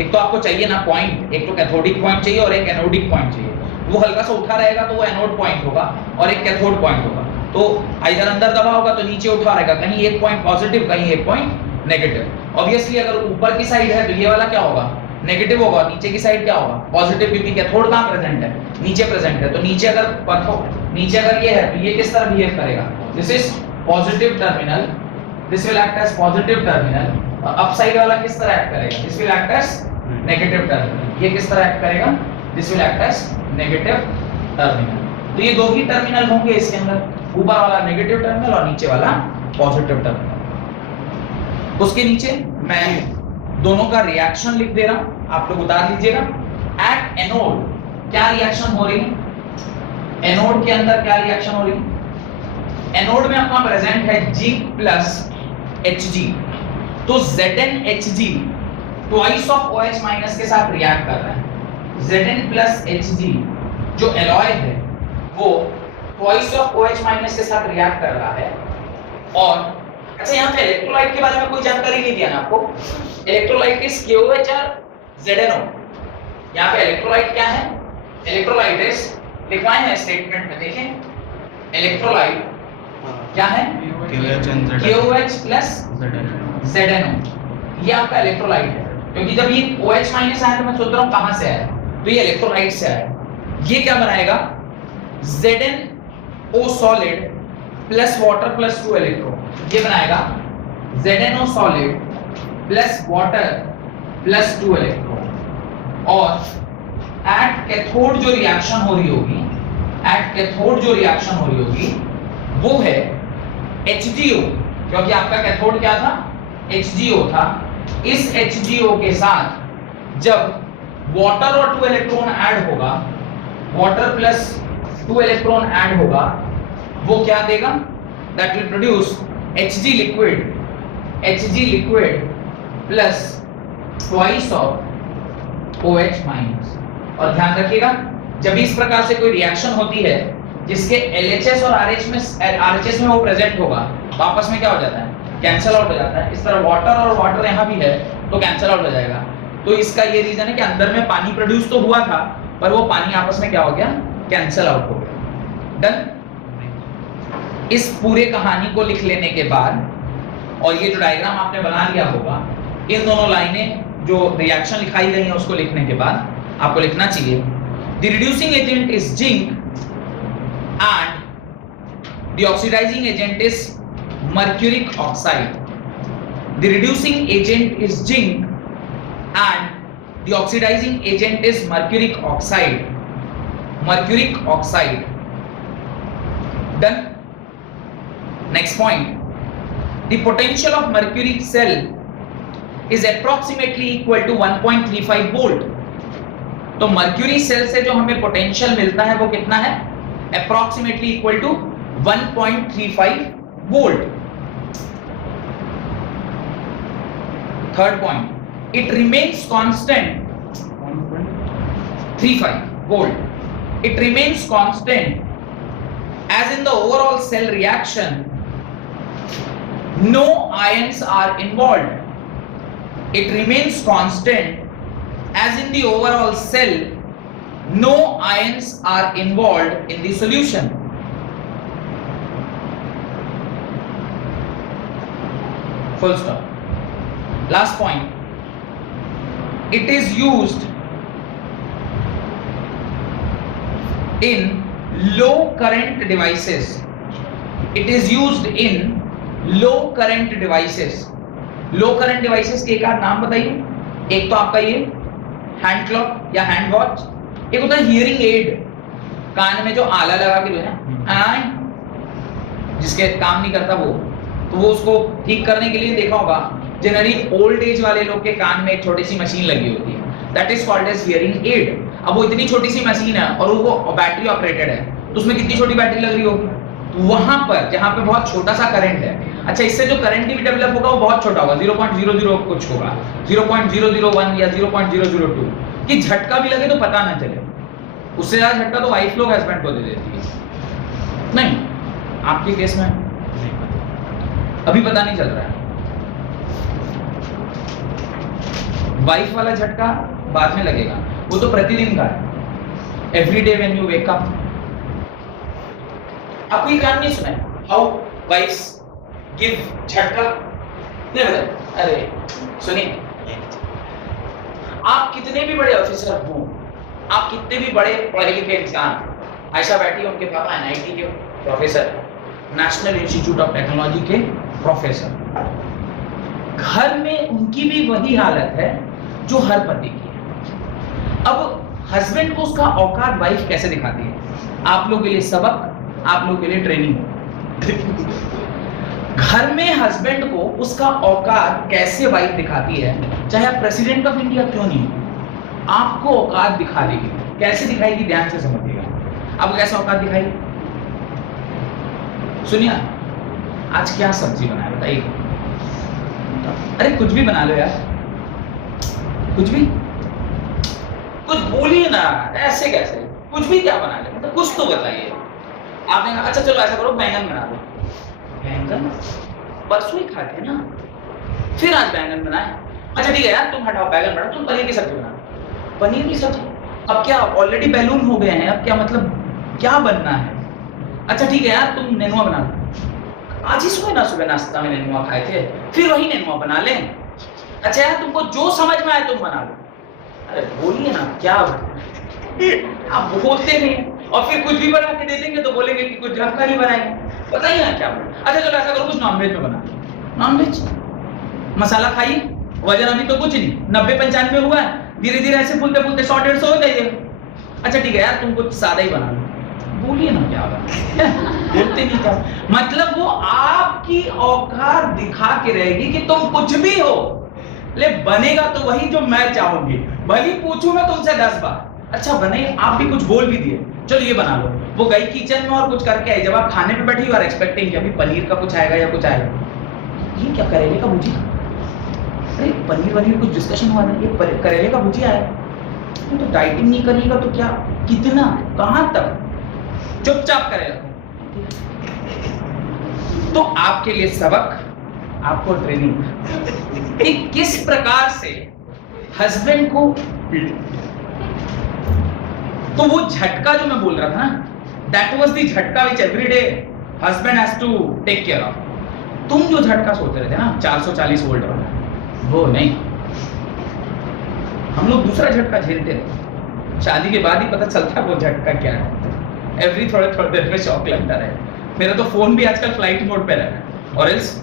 एक तो आपको चाहिए ना पॉइंट, एक तो कैथोडिक पॉइंट चाहिए और एक एनोडिक पॉइंट चाहिए. वो हल्का सा उठा रहेगा तो वो एनोड पॉइंट होगा और एक कैथोड पॉइंट होगा. तो इधर अंदर दबा होगा तो नीचे उठा रहेगा, कहीं एक पॉइंट पॉजिटिव कहीं एक पॉइंट नेगेटिव. ऑब्वियसली अगर ऊपर की साइड है तो ये वाला क्या होगा, नेगेटिव होगा. नीचे की साइड क्या होगा, पॉजिटिव, क्योंकि कैथोड कहां प्रेजेंट है, नीचे प्रेजेंट है. तो नीचे अगर ये है तो ये किस तरह बिहेव करेगा, this is positive terminal, this will act as positive terminal. और अप साइड वाला किस तरह एक्ट करेगा, this will act as negative terminal. ये किस तरह एक्ट करेगा, this will act as negative terminal. तो ये दो ही टर्मिनल होंगे इसके अंदर. ऊपर वाला नेगेटिव टर्मिनल और नीचे वाला पॉजिटिव टर्मिनल। उसके नीचे मैं दोनों का रिएक्शन लिख दे रहा हूं, आप लोग उतार लीजिएगा। एट एनोड क्या रिएक्शन हो रही है, एनोड के अंदर क्या रिएक्शन हो रही है, एनोड में अपना प्रेजेंट है जिंक प्लस Hg, तो ZnHg twice of OH minus के साथ रिएक्ट कर रहा है। Zn प्लस Hg जो एलॉय है वो ट्वाइस ऑफ OH माइनस के साथ रिएक्ट कर रहा है। और अच्छा यहाँ पे इलेक्ट्रोलाइट के बारे में कोई जानकारी नहीं दिया ना आपको, इलेक्ट्रोलाइट इज KOH और ZnO। यहाँ पे इलेक्ट्रोलाइट क्या है, इलेक्ट्रोलाइट इज लिखवाए हैं स्टेटमेंट में, देखें इलेक्ट्रोलाइट क्या है, KOH प्लस ZnO, ये आपका इलेक्ट्रोलाइट है। क्योंकि जब ये OH माइनस आया तो मैं सोच रहा हूँ कहाँ से आया, तो ये इलेक्ट्रोलाइट से आया। ये क्या बनाएगा, ZnO solid plus water plus 2 electron, ये बनाएगा ZnO solid plus water plus 2 electron. और एट कैथोड जो रिएक्शन हो रही होगी, एट कैथोड जो रिएक्शन हो रही होगी वो है HgO, क्योंकि आपका कैथोड क्या था, HgO था। इस HgO के साथ जब वाटर और 2 इलेक्ट्रॉन ऐड होगा, वाटर प्लस 2 इलेक्ट्रॉन ऐड होगा, वो क्या देगा, that will produce Hg liquid plus twice of OH minus. और ध्यान रखिएगा जब इस प्रकार से कोई रिएक्शन होती है जिसके LHS और RHS में वो प्रेजेंट होगा, तो आपस में क्या हो जाता है, कैंसिल आउट हो जाता है। इस तरह वाटर और वाटर यहाँ भी है तो कैंसिल आउट हो जाएगा। तो इसका ये रीजन है कि अंदर में पानी प्रोड्यूस तो हुआ था पर वो पानी आपस में क्या हो गया, कैंसिल आउट हो गया। डन। इस पूरे कहानी को लिख लेने के बाद और ये जो डायग्राम आपने बना लिया होगा, इन दोनों लाइनें जो रिएक्शन लिखाई गई हैं उसको लिखने के बाद आपको लिखना चाहिए the reducing agent is zinc and the oxidizing agent is mercuric oxide. The reducing agent is zinc and the oxidizing agent is mercuric oxide. Mercuric oxide. Done. Next point. The potential of mercury cell is approximately equal to 1.35 volt. तो mercury cell से जो हमें potential मिलता है वो कितना है, approximately equal to 1.35 volt. Third point, it remains constant 1.35 volt. It remains constant as in the overall cell reaction no ions are involved. It remains constant as in the overall cell no ions are involved in the solution. Full stop. Last point. It is used in low current devices. It is used in low current devices. Low current devices के एक आध नाम बताइए। एक तो आपका ये hand clock या हैंड वॉच, एक होता है हियरिंग एड, कान में जो आला लगा के जो है जिसके काम नहीं करता वो, तो वो उसको ठीक करने के लिए देखा होगा जनरली ओल्ड एज वाले लोग के कान में एक छोटी सी मशीन लगी होती है, that is called as hearing aid. अब वो इतनी छोटी सी मशीन है और वो बैटरी ऑपरेटेड है, तो उसमें कितनी छोटी बैटरी लग रही होगी, तो वहां पर जहां पे बहुत छोटा सा करंट है, अच्छा इससे जो करंट भी डेवलप होगा वो बहुत छोटा होगा, 0.00 कुछ होगा, 0.001 या 0.002, कि झटका भी लगे तो पता ना चले। उससे ज्यादा झटका तो वाइफ लोग हस्बैंड को दे देती है। नहीं, आपके केस में अभी पता नहीं चल रहा है, वाइफ वाला झटका बाद में लगेगा, वो तो प्रतिदिन का है, every day when you wake up. आपको ये काम नहीं सुना है, हाउ वाइफ्स गिव झटका, नहीं पता? अरे सुनिए, आप कितने भी बड़े ऑफिसर हो, आप कितने भी बड़े पढ़े लिखे इंसान, आयशा बैठी है, उनके पापा NIT के professor, national institute of technology के प्रोफेसर, घर में उनकी भी वही हालत है जो हर पति की है। अब हस्बैंड को उसका औकात वाइफ कैसे दिखाती है? आप लोगों के लिए सबक, आप लोगों के लिए ट्रेनिंग। घर में हस्बैंड को उसका औकात कैसे वाइफ दिखाती है, चाहे आप प्रेसिडेंट ऑफ इंडिया क्यों नहीं हो, आपको औकात दिखा देगी। कैसे दिखाएगी, ध्यान से समझिएगा। आपको कैसे औकात दिखाएगी, सुनिए। आज क्या सब्जी बनाया बताइए? अरे कुछ भी बना लो यार, कुछ भी, कुछ बोलिए ना, ऐसे कैसे, कुछ भी क्या बना ले, मतलब कुछ तो बताइए। आपने कहा अच्छा चलो ऐसा करो बैंगन बना लो। बैंगन परसों ही खाते हैं ना, फिर आज बैंगन बनाए। अच्छा ठीक है यार, तुम हटाओ बैंगन बनाओ, तुम पनीर की सब्जी बनाओ। पनीर की सब्जी, अब क्या ऑलरेडी बैलून हो गए हैं, अब क्या मतलब क्या बनना है? अच्छा ठीक है यार, तुम नेनुआ बना लो। आज ही सुबह नाश्ता में नेनुआ खाए थे, फिर वही नेनुआ बना लें। अच्छा यार, तुमको जो समझ में आए तुम बना लो। अरे बोलिए ना क्या आप बोलते नहीं, और फिर कुछ भी बना के दे देंगे तो बोलेंगे कि कुछ ढंग का नहीं बनाएंगे। बताइए ना क्या बना। अच्छा चलो ऐसा करो, कुछ नॉनवेज में बना। नॉनवेज मसाला खाइए, वजन अभी तो कुछ नहीं, 90-95 हुआ है, धीरे धीरे ऐसे फूलते फूलते 100-150 हो जाइए। अच्छा ठीक है यार, तुम कुछ सादा ही बना लो। बोलिए ना क्या बना बोलते नहीं क्या, मतलब वो आपकी औकात दिखा के रहेगी कि तुम कुछ भी हो, ले बनेगा तो वही जो मैं चाहूंगी, भले पूछूं मैं तुमसे 10 बार। अच्छा बने, आप भी कुछ बोल भी दिए, चलो ये बना लो। वो गई किचन में और कुछ करके आई, जब आप खाने पे बैठी, यू आर एक्सपेक्टिंग कि अभी पनीर का कुछ आएगा या कुछ आएगा। ये क्या करेले का भुजिया, अरे पनीर वनीर कुछ डिस्कशन हुआ ना, ये करेले का भुजिया है, तो डाइटिंग नहीं करिएगा तो क्या, कितना, कहां तक, चुपचाप करेगा। तो आपके लिए सबक, आपको ट्रेनिंग कि किस प्रकार से हस्बैंड को, तो वो झटका जो मैं बोल रहा था ना, दैट वाज द झटका which every day husband has to take care of. तुम जो झटका सोच रहे थे ना 440 वोल्ट वाला, वो नहीं, हम लोग दूसरा झटका झेलते थे। शादी के बाद ही पता चलता है वो झटका क्या है। एवरी थोड़े देर में शॉक लगता रहे। मेरा तो फोन भी आजकल फ्लाइट मोड पे रहता है, और एल्स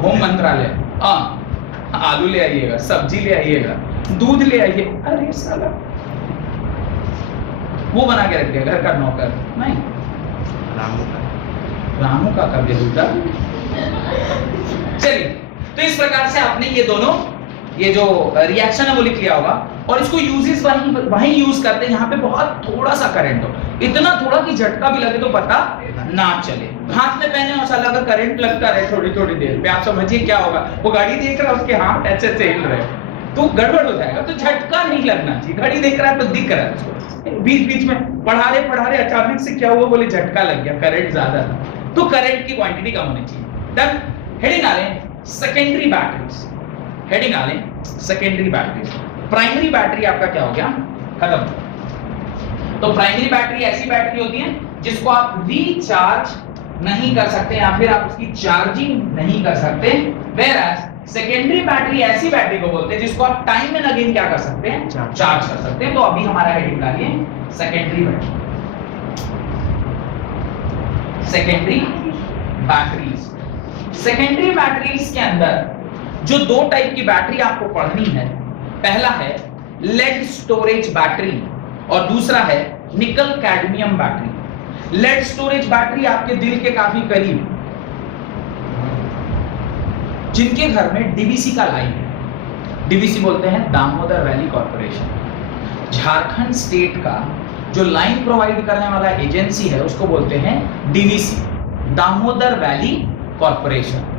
होम मंत्रालय, आलू ले आइएगा, सब्जी ले आइएगा, दूध ले आइए। अरे साला वो बना के रख दिया घर का नौकर, नहीं रामू का कर दिया। चलिए, तो इस प्रकार से आपने ये दोनों, ये जो रिएक्शन है वो लिख लिया होगा, और इसको यूजेस वहीं यूज करते हैं जहां पे बहुत थोड़ा सा करंट हो, इतना थोड़ा कि झटका भी लगे तो पता ना चले। हाथ में पहने और साला अगर करंट लगता रहे थोड़ी थोड़ी देर पे, आप समझिए क्या होगा। वो गाड़ी देख रहा है, उसके हाथ ऐसे हिल रहे तो गड़बड़ हो जाएगा। तो झटका नहीं लगना चाहिए, घड़ी देख रहा है तो दिख रहा है उसको, बीच बीच में पढ़ा रहे अचानक से क्या हुआ, बोले झटका लग गया, करंट ज्यादा था, तो करंट की क्वांटिटी कम होनी चाहिए। देन हेडिंग आ रहे सेकेंडरी बैटरीज, हेडिंग आ रहे सेकेंडरी बैटरीज। प्राइमरी बैटरी आपका क्या हो गया, खत्म। तो प्राइमरी बैटरी ऐसी बैटरी होती है जिसको आप रिचार्ज नहीं कर सकते या फिर आप उसकी चार्जिंग नहीं कर सकते। वेयरएज सेकेंडरी बैटरी ऐसी बैटरी को बोलते हैं जिसको आप टाइम एंड अगेन क्या कर सकते हैं, चार्ज कर सकते हैं। तो अभी हमारा हेडिंग डालिए secondary battery, secondary batteries. Secondary batteries के अंदर जो दो टाइप की बैटरी आपको पढ़नी है, पहला है लेड स्टोरेज बैटरी और दूसरा है nickel cadmium battery. Lead storage battery आपके दिल के काफी करीब, जिनके घर में डीवीसी का लाइन है, डीवीसी बोलते हैं Damodar valley corporation, Jharkhand state का जो लाइन प्रोवाइड करने वाला एजेंसी है उसको बोलते हैं डीवीसी, दामोदर वैली कॉर्पोरेशन।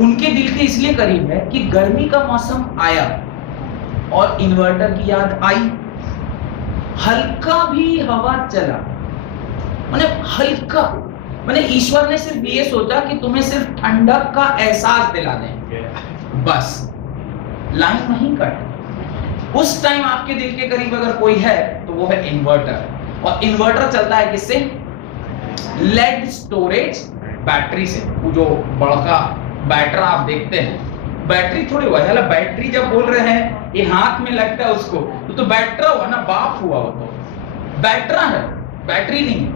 उनके दिल के इसलिए करीब है कि गर्मी का मौसम आया और इन्वर्टर की याद आई, हल्का भी हवा चला, माने हल्का, माने ईश्वर ने सिर्फ ये सोचा कि तुम्हें सिर्फ ठंडक का एहसास दिला दें, बस लाइन वहीं कट। उस टाइम आपके दिल के करीब अगर कोई है तो वो है इन्वर्टर, और इन्वर्टर चलता है किससे, लेड स्टोरेज बैटरी से। वो जो बड़का बैटरा आप देखते हैं, बैटरी थोड़ी वजह, बैटरी जब बोल रहे हैं ये हाथ में लगता है उसको, तो बैटरा हुआ ना, बाप हुआ, वो तो बैटरा है, बैटरी नहीं।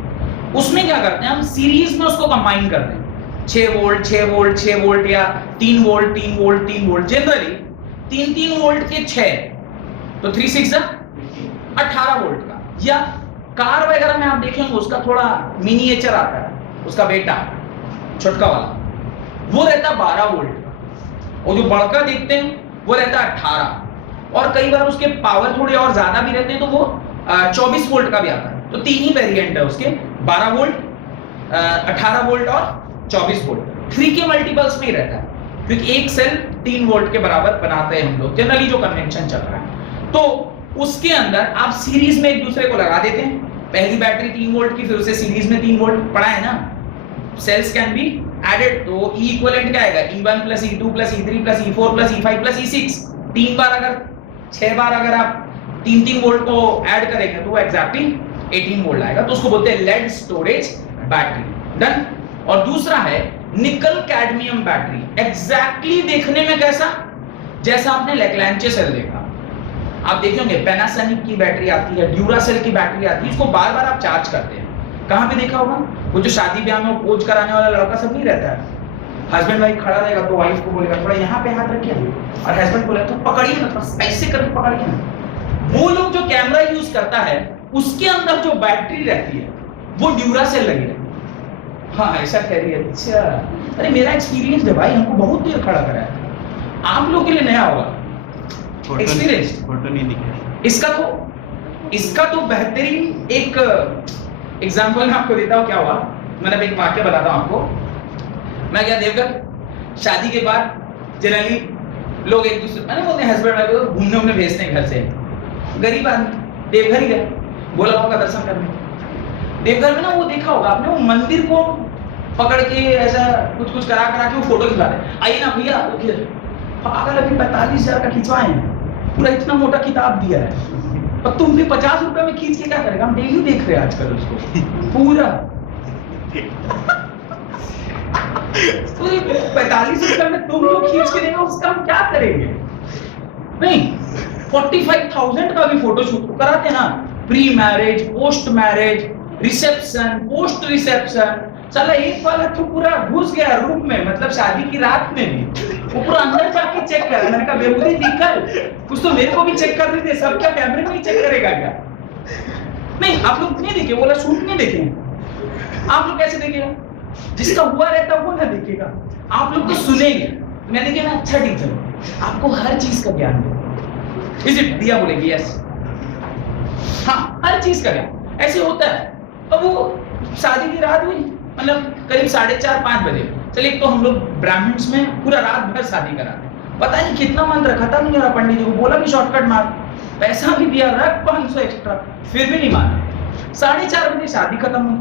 उसमें क्या करते हैं हम, सीरीज में उसको कंबाइन करते हैं, 6 वोल्ट 6 वोल्ट 6 वोल्ट या 3 volt 3 volt 3 volt, generally 3 volt के 6, तो 3 6 18 वोल्ट का। या कार वगैरह में आप देखेंगे उसका थोड़ा मिनिएचर आता है, उसका बेटा छोटका वाला वो रहता 12 वोल्ट का, और जो बड़का देखते हैं वो रहता 18, और कई बार उसके पावर थोड़े और ज्यादा भी रहते हैं तो वो 24 वोल्ट का भी आता है। तो 3 ही वेरिएंट है उसके, 12 वोल्ट, 18 वोल्ट और 24 वोल्ट। 3 के मल्टीपल्स में ही रहता है, क्योंकि एक सेल 3 वोल्ट के बराबर बनाते हैं हम लोग जनरली, जो कन्वेंशन चल रहा है। तो उसके अंदर आप सीरीज में एक दूसरे को लगा देते हैं, पहली बैटरी 3 वोल्ट की, फिर उसे सीरीज में 3 वोल्ट पड़ा है ना, सेल्स कैन बी एडेड, तो E इक्विवेलेंट क्या आएगा, E1 plus E2 plus E3 plus E4 plus E5 plus E6। 3 बार अगर 6 बार अगर आप 3 वोल्ट को ऐड करेंगे तो वो एग्जैक्टली 18 वोल्ट आएगा, तो उसको बोलते हैं लेड स्टोरेज बैटरी। डन। और दूसरा है निकल कैडमियम बैटरी, एग्जैक्टली देखने में कैसा, जैसा आपने लैग्रैंज सेल देखा, आप देखेंगे पैनासोनिक की बैटरी आती है, ड्यूरासेल की बैटरी आती है, इसको बार बार आप चार्ज करते हैं। कहां पे देखा होगा, वो जो शादी ब्याह में पोज कराने वाला लड़का सब नहीं रहता है, हस्बैंड वाइफ खड़ा रहेगा तो वाइफ को बोलेगा थोड़ा यहाँ पे हाथ रखिए, और हस्बैंड बोलेगा तो पकड़िए ना, थोड़ा ऐसे करके पकड़िए ना। वो लोग जो कैमरा यूज करता है उसके अंदर जो बैटरी रहती है वो ड्यूरासेल लगी रहती है। हाँ ऐसा कह रही है, अच्छा अरे मेरा एक्सपीरियंस है भाई, हमको बहुत देर खड़ा कराया, आप लोगों के लिए नया होगा एक्सपीरियंस, फोटो नहीं दिखे। इसका तो बेहतरीन एक एग्जांपल मैं आपको देता हूँ क्या हुआ। मैंने एक वाक्य बताता हूँ आपको। मैं गया देवघर, शादी के बाद जनरली लोग एक दूसरे मैंने बोलते हैं हस्बैंड वाइफ को घूमने उमने भेजते हैं घर से, गरीब आदमी देवघर ही गए, भोला बाबा का दर्शन करने। देवघर में ना वो देखा होगा आपने, वो मंदिर को पकड़ के ऐसा कुछ कुछ करा के वो फोटो खिंचवा रहे, आइए ना भैया पागल, अभी 45,000 का खिंचवाए, पूरा इतना मोटा किताब दिया है, और तुम भी 50 रुपए में खींच के क्या करेगा, हम डेली देख रहे हैं आजकल उसको पूरा 45 रुपए में तुम लोग खींच के देगा, उसका हम क्या करेंगे। नहीं 45,000 का भी फोटो शूट कराते ना, pre marriage, post marriage, reception, post reception. चला एक वाला तो पूरा घुस गया रूम में, मतलब शादी की रात में भी वो पूरा अंदर जाके चेक कर, मैंने कहा बेबूरी निकल, कुछ तो मेरे को भी चेक कर देते, सब क्या कैमरे में ही चेक करेगा क्या। नहीं आप लोग नहीं देखे, बोला शूट नहीं देखे, आप लोग कैसे देखेगा, जिसका हुआ रहता वो ना देखेगा, आप लोग तो सुनेंगे। मैंने कहा अच्छा टीचर आपको हर चीज का ज्ञान दे, इज इट, दिया बोलेगी यस, हाँ हर चीज का ज्ञान ऐसे होता है। अब वो शादी की रात हुई, मतलब करीब 4:30-5 बजे, चलिए तो हम लोग ब्राह्मण्स में पूरा रात भर शादी कराते, पता नहीं कितना मंत्र खत्म नहीं हो रहा, पंडित जी को बोला भी शॉर्टकट मार, पैसा भी दिया, रख 500 एक्स्ट्रा, फिर भी नहीं माने। 4:30 बजे शादी खत्म हुई,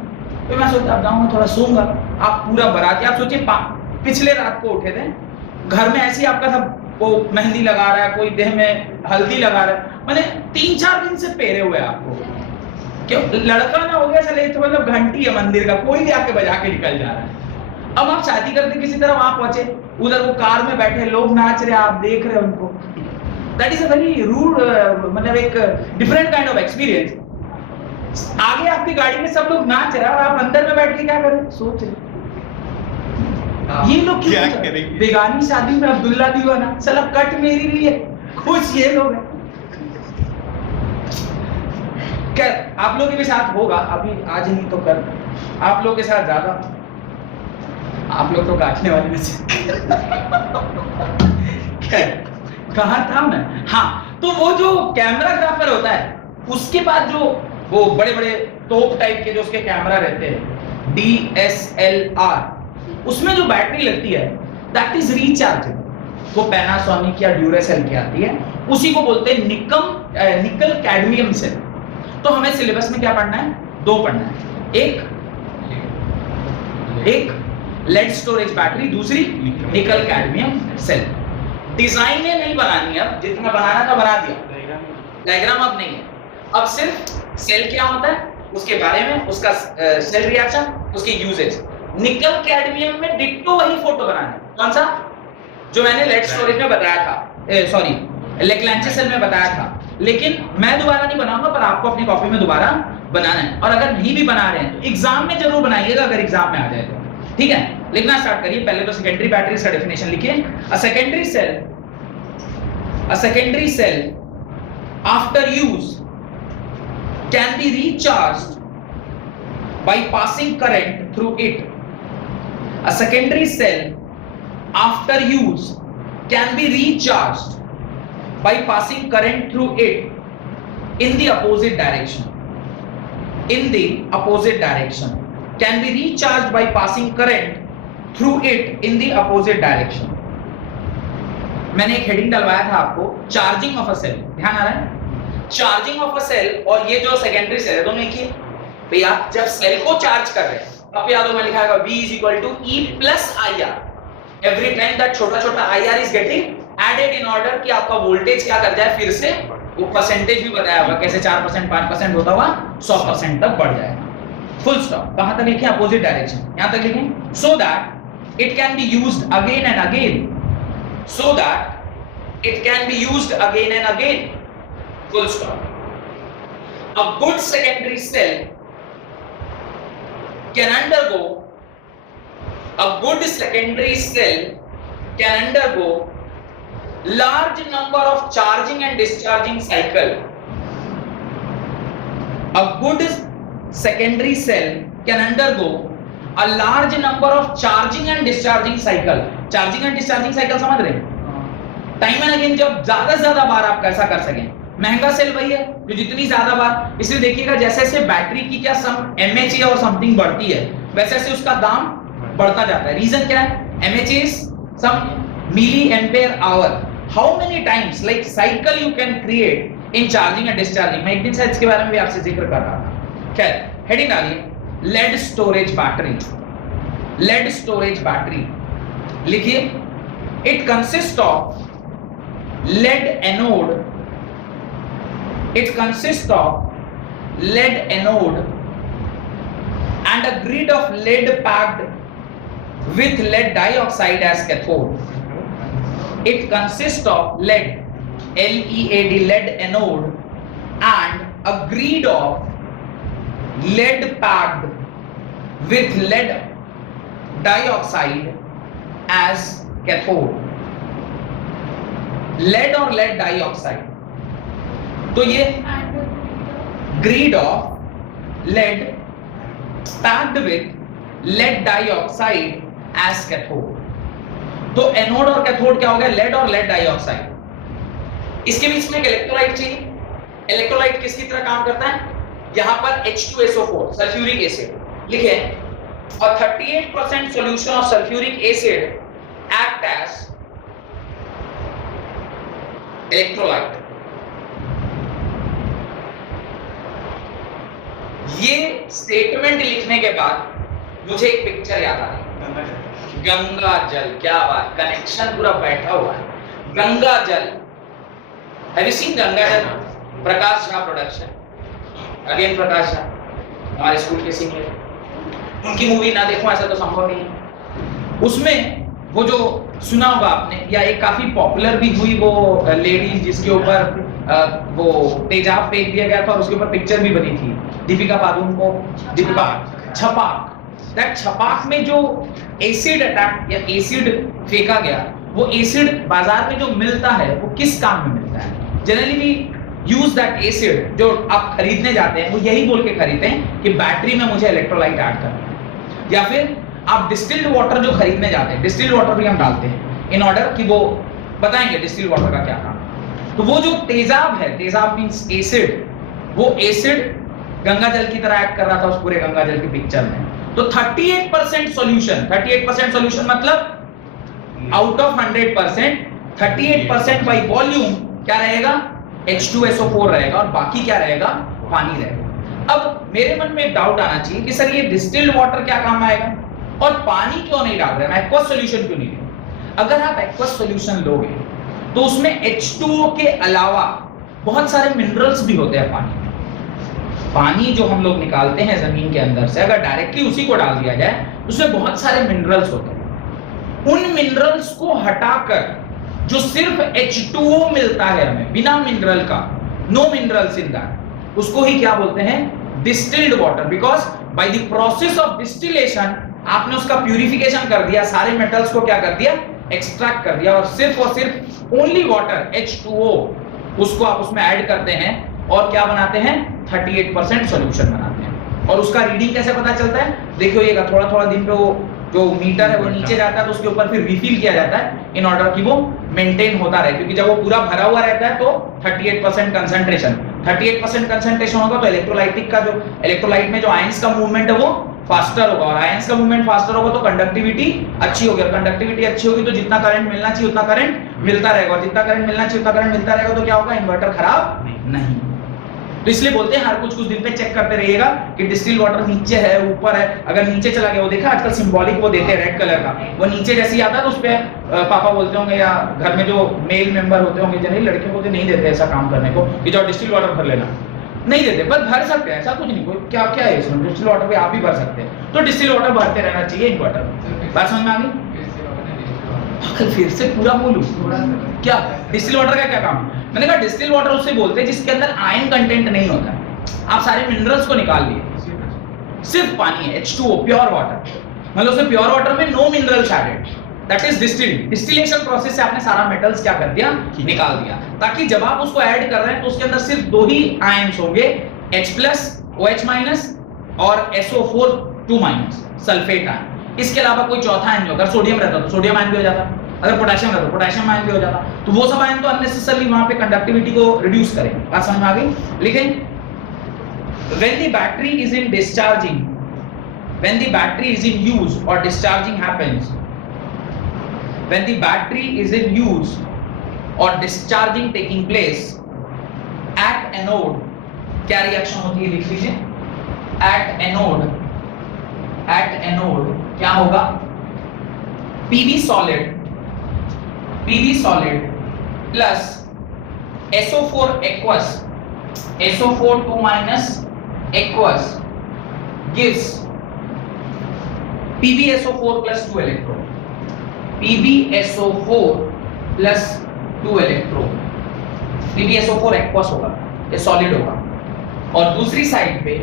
तो मैं सोचा अब गाँव में थोड़ा सोऊंगा। आप पूरा बराती, आप सोचिए पिछले रात को उठे थे, घर में ऐसे ही आपका सब वो मेहंदी लगा रहा है, कोई देह में हल्दी लगा रहा है, मैंने 3-4 दिन से पेरे हुए आपको, क्यों लड़का ना हो गया चले, तो मतलब घंटी है मंदिर का, कोई भी आके बजा के निकल जा रहा है। अब आप शादी करते किसी तरह वहां पहुंचे, उधर वो कार में बैठे लोग नाच रहे, आप देख रहे उनको, that is a very rude, मतलब एक डिफरेंट काइंड ऑफ एक्सपीरियंस। आगे आपकी गाड़ी में सब लोग नाच रहे हैं और आप अंदर में बैठ के क्या कर रहे, सोच रहे ये लोग क्या करेंगे, बेगानी शादी में अब्दुल्ला दीवाना, चला कट मेरी भी है, खुश ये लोग हैं। खैर आप लोगों के साथ होगा, अभी आज नहीं तो कल आप लोगों के साथ ज्यादा, आप लोग तो काटने वाले में से कहा था मैं, हाँ तो वो जो कैमराग्राफर होता है उसके बाद जो वो बड़े बड़े तोप टाइप के जो उसके कैमरा रहते हैं DSLR, उसमें जो बैटरी लगती है दैट इज रिचार्जेबल, वो पैनासोनिक या ड्यूरासेल की आती है, उसी को बोलते हैं निकल कैडमियम सेल। तो हमें सिलेबस में क्या पढ़ना है, 2 पढ़ना है, एक लेड स्टोरेज बैटरी, दूसरी निकल कैडमियम सेल। डिजाइनें नहीं बनानी, अब जितना बनाना था बना दिया, डायग्राम अब नहीं है, अब सिर्फ सेल क्या होता है उसके बारे में, उसका सेल रिएक्शन, उसकी यूजेज। निकल कैडमियम में डिट्टो वही फोटो बनाना है, कौन सा जो मैंने लेड स्टोरेज में बताया था, सॉरी लैग्रैंज सेल में बताया था, लेकिन मैं दोबारा नहीं बनाऊंगा, पर आपको अपनी कॉपी में दोबारा बनाना है। और अगर नहीं भी बना रहे हैं तो एग्जाम में जरूर बनाइएगा, अगर एग्जाम में आ जाए तो, ठीक है। लिखना स्टार्ट करिए, पहले तो सेकेंडरी बैटरी का डेफिनेशन लिखिए। A secondary cell after use can be recharged by passing current through it A secondary cell after use can be recharged by passing current through it in the opposite direction. In the opposite direction. Can be recharged by passing current through it in the opposite direction. मैंने एक heading डलवाया था आपको, charging of a cell, ध्यान आ रहा है? Charging of a cell और ये जो सेकेंडरी सेल है दोनों एक ही है भैया। जब सेल को चार्ज कर रहे हैं अब याद हो, मैं लिखा है V is equal to E plus IR every time that छोटा-छोटा IR is getting added in order कि आपका वोल्टेज क्या कर जाए, फिर से वो परसेंटेज भी बताया होगा कैसे 4% 5% होता हुआ 100% तक बढ़ जाएगा। Full stop. कहां तक लिखे? अपोजिट डायरेक्शन, यहां तक लिखें। So that it can be used again and again, so that it can be used again and again, full stop. A good secondary cell can undergo large number of charging and discharging cycle. A good secondary cell can undergo a large number of charging and discharging cycle. Charging and discharging cycle समझ रहे हैं? Time and again, जब ज्यादा से ज्यादा बार आप कैसा कर सकें। महंगा सेल वही है जो जितनी ज्यादा बार, इसलिए देखिएगा जैसे जैसे बैटरी की क्या सम एमएच और समथिंग बढ़ती है वैसे वैसे उसका दाम बढ़ता जाता है। रीजन क्या है? MH is some milli ampere hour, how many times like cycle you can create in charging and discharging. मैं एक दिन शायद इसके बारे में भी आपसे जिक्र कर रहा था। खैर, हेडिंग डालिए lead storage battery. Lead storage battery लिखिए, it consist of lead anode, it consist of lead anode and a grid of lead packed with lead dioxide as cathode. It consist of lead, LEAD, lead anode and a grid of lead packed with lead dioxide as cathode. lead और lead dioxide, तो ये grid of lead packed with lead dioxide as cathode. तो anode और cathode क्या हो गया? lead और lead dioxide। इसके बीच में एक इलेक्ट्रोलाइट चाहिए। इलेक्ट्रोलाइट किसकी तरह काम करता है? यहां पर H2SO4 सल्फ्यूरिक एसिड लिखे, और 38% solution of sulphuric acid act as electrolyte. ये स्टेटमेंट लिखने के बाद मुझे एक पिक्चर याद आ रही, गंगा जल। क्या बात, कनेक्शन पूरा बैठा हुआ है। गंगा जल, हैव यू सीन गंगा जल? प्रकाश झा प्रोडक्शन, अगेन प्रकाश झा हमारे स्कूल के सीनियर, उनकी मूवी ना देखो ऐसा तो संभव नहीं है। उसमें वो जो सुना होगा आपने, या एक काफी पॉपुलर भी हुई वो लेडी जिसके ऊपर वो तेजाब फेंक दिया गया था और उसके ऊपर पिक्चर भी बनी थी, दीपिका पादुकोण को, दीपिका छपाक। दैट छपाक में जो एसिड अटैक या एसिड फेंका गया, वो एसिड बाजार में जो मिलता है वो किस काम में मिलता है? जनरली भी यूज दैट एसिड जो आप खरीदने जाते हैं वो यही बोल के खरीदते हैं कि बैटरी में मुझे इलेक्ट्रोलाइट ऐड करना है, या फिर आप डिस्टिल्ड वाटर जो खरीदने जाते हैं, डिस्टिल्ड वाटर भी हम डालते हैं इन ऑर्डर कि वो बताएंगे डिस्टिल्ड वाटर का क्या काम। तो वो जो तेजाब है, तेजाब मींस एसिड, वो एसिड गंगा जल की तरह एक्ट कर रहा था उस पूरे गंगा जल की पिक्चर में। तो 38% सॉल्यूशन, 38% सॉल्यूशन मतलब आउट ऑफ 100% 38% बाय वॉल्यूम क्या रहेगा? H2SO4 रहेगा, और बाकी क्या रहेगा? पानी रहेगा। अब मेरे मन में एक डाउट आना चाहिए कि सर ये डिस्टिल्ड वाटर क्या काम आएगा और पानी क्यों नहीं डाल रहे हैं, एक्वस सॉल्यूशन क्यों नहीं ले? अगर आप एक्वस सॉल्यूशन लोगे तो उसमें H2O के अलावा बहुत सारे मिनरल्स भी होते हैं पानी में। पानी जो हम लोग निकालते हैं जमीन के अंदर से, अगर डायरेक्टली उसी को डाल दिया जाए उसमें बहुत सारे मिनरल्स होते हैं। उन मिनरल्स को हटाकर जो सिर्फ H2O मिलता है हमें बिना मिनरल का, नो मिनरल्स इन दैट, उसको ही क्या बोलते हैं? Distilled water. Because by the process of distillation आपने उसका प्यूरिफिकेशन कर दिया, सारे मेटल्स को क्या कर दिया? एक्सट्रैक्ट कर दिया, और सिर्फ ओनली वाटर H2O उसको आप उसमें ऐड करते हैं और क्या बनाते हैं? 38% सॉल्यूशन बनाते हैं। और उसका रीडिंग कैसे पता चलता है? देखिएगा थोड़ा थोड़ा दिन पे वो जो मीटर है वो नीचे जाता है तो उसके ऊपर फिर रिफिल किया जाता है इन ऑर्डर कि वो मेंटेन होता रहे, क्योंकि जब वो पूरा भरा हुआ रहता है तो 38% कंसंट्रेशन होगा तो इलेक्ट्रोलाइट में जो आयंस का मूवमेंट है वो फास्टर होगा, और आयंस का मूवमेंट फास्टर होगा तो कंडक्टिविटी अच्छी होगी, और कंडक्टिविटी अच्छी होगी तो जितना करंट मिलना चाहिए उतना करंट मिलता रहेगा, और जितना करंट मिलना चाहिए उतना करंट मिलता रहेगा तो क्या होगा, इन्वर्टर खराब नहीं। तो इसलिए बोलते हैं हर कुछ दिन पे चेक करते रहिएगा कि डिस्टिल वाटर नीचे है ऊपर है। अगर नीचे चला गया, वो देखा आजकल सिंबॉलिक वो देते हैं रेड कलर का, वो नीचे जैसे ही आता है तो उस पे पापा बोलते होंगे या घर में जो मेल मेंबर होते होंगे, जनरली लड़के होते नहीं देते ऐसा काम करने को कि जाओ डिस्टिल वाटर भर लेना, नहीं देते, पर भर सकते हैं, ऐसा कुछ नहीं, कोई क्या क्या है इसमें, डिस्टिल वाटर भी आप भी भर सकते हैं, तो डिस्टिल वाटर भरते रहना चाहिए इन्वर्टर। बात समझ में आ गई? फिर से पूरा बोलूं क्या डिस्टिल वाटर का क्या काम? मैंने कहा डिस्टिल वाटर उसे बोलते हैं जिसके अंदर आयन कंटेंट नहीं होता। आप सारे मिनरल्स को निकाल लिए, सिर्फ पानी है, H2O प्योर वाटर, मतलब उसमें प्योर वाटर में no minerals added, that is distilled. Distillation process से आपने सारा मेटल्स क्या कर दिया, निकाल दिया, ताकि जब आप उसको ऐड कर रहे हैं तो उसके अंदर सिर्फ दो ही आयंस होंगे, H+ OH- और SO4 2- सल्फेट आयन। इसके अलावा कोई चौथा आयन नहीं होगा। अगर सोडियम रहता तो सोडियम आयन भी हो जाता, अगर पोटेशियम रहता तो पोटेशियम आयन भी हो जाता, तो वो सब आयन तो अननेसेसरली वहां पे कंडक्टिविटी को रिड्यूस करेंगे। बात समझ में आ गई? लेकिन when the battery is in discharging, when the battery is in use or discharging happens, when the battery is in use or discharging taking place at anode, क्या रिएक्शन होती है लिख लीजिए, at anode क्या होगा, PV solid plus SO4 aqueous, SO4 2- aqueous gives PbSO4 plus 2 electron, PbSO4 plus 2 electron, PbSO4 aqueous होगा, ये solid होगा, और दूसरी साइड पे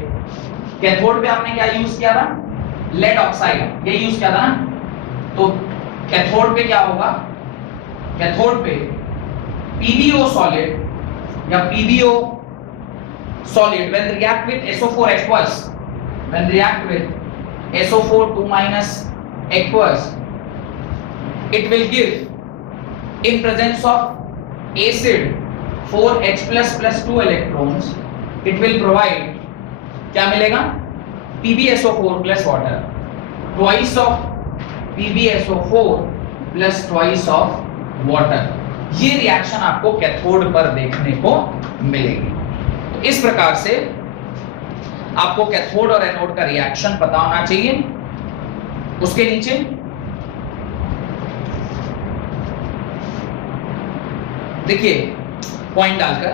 कैथोड पे आपने क्या यूज किया था, लेड ऑक्साइड, ये यूज किया था ना, तो कैथोड पे क्या होगा, कैथोड पे PbO solid या PbO solid when react with SO4 aqueous, when react with SO4 2- aqueous, it will give in presence of acid 4H+ plus 2 electrons, it will provide क्या मिलेगा, PbSO4 plus water, twice of PbSO4 plus twice of water। ये reaction आपको cathode पर देखने को मिलेगी। तो इस प्रकार से आपको कैथोड और एनोड का रिएक्शन पता होना चाहिए। उसके नीचे देखिए पॉइंट डालकर,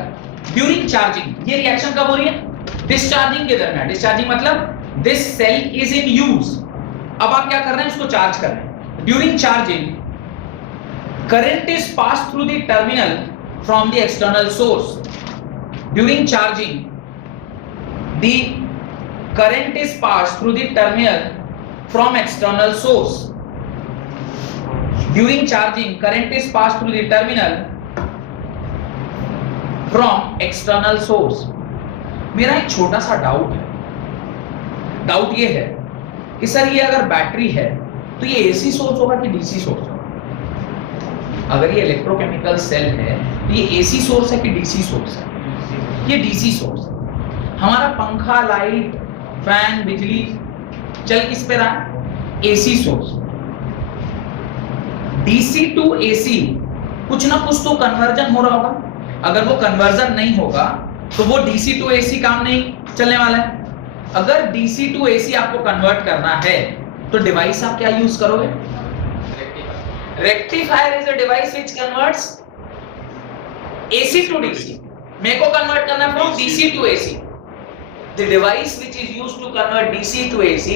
ड्यूरिंग चार्जिंग, ये रिएक्शन कब हो रही है, डिस्चार्जिंग के दरमियान। डिस्चार्जिंग मतलब this cell is in use, अब आप क्या कर रहे हैं, उसको चार्ज कर रहे हैं। During charging current is passed through the terminal from the external source. During charging the current is passed through the terminal from external source. During charging current is passed through the terminal from external source। मेरा एक छोटा सा doubt ये है कि sir ये अगर battery है तो ये AC सोर्स होगा कि DC सोर्स होगा? अगर ये इलेक्ट्रोकेमिकल सेल है तो ये AC सोर्स है कि DC सोर्स है? ये DC सोर्स है। हमारा पंखा, लाइट, फैन, बिजली चल किस पे रहा है, AC सोर्स। DC टू AC कुछ ना कुछ तो कन्वर्जन हो रहा होगा, अगर वो कन्वर्जन नहीं होगा तो वो DC टू AC काम नहीं चलने वाला है। अगर DC टू AC आपको कन्वर्ट करना है तो डिवाइस आप क्या यूज करोगे, rectifier is a device which converts AC to DC। मेरे को कन्वर्ट करना from DC to AC। The device which is used to convert DC to AC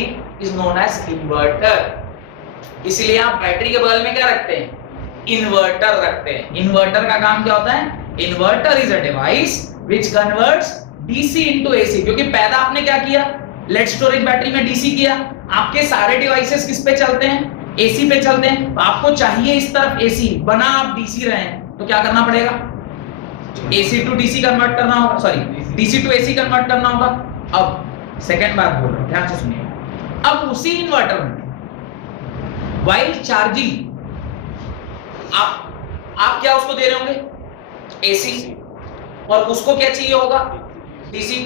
is known as inverter. इसलिए आप बैटरी के बगल में क्या रखते हैं, इन्वर्टर रखते हैं। इन्वर्टर का काम क्या होता है, inverter is a device which converts DC into AC। क्योंकि पैदा आपने क्या किया, लेड स्टोरेज बैटरी में DC किया, आपके सारे डिवाइसेस किस पे चलते हैं, AC पे चलते हैं। तो आपको चाहिए इस तरफ AC, बना आप DC रहे हैं तो क्या करना पड़ेगा, AC टू DC कन्वर्ट करना होगा, sorry DC to AC convert करना होगा। अब सेकंड बात बोल रहा हूं, ध्यान से सुनिए। अब उसी इन्वर्टर में व्हाइल चार्जिंग आप क्या उसको दे रहे होंगे, एसी, और उसको क्या चाहिए होगा, डीसी।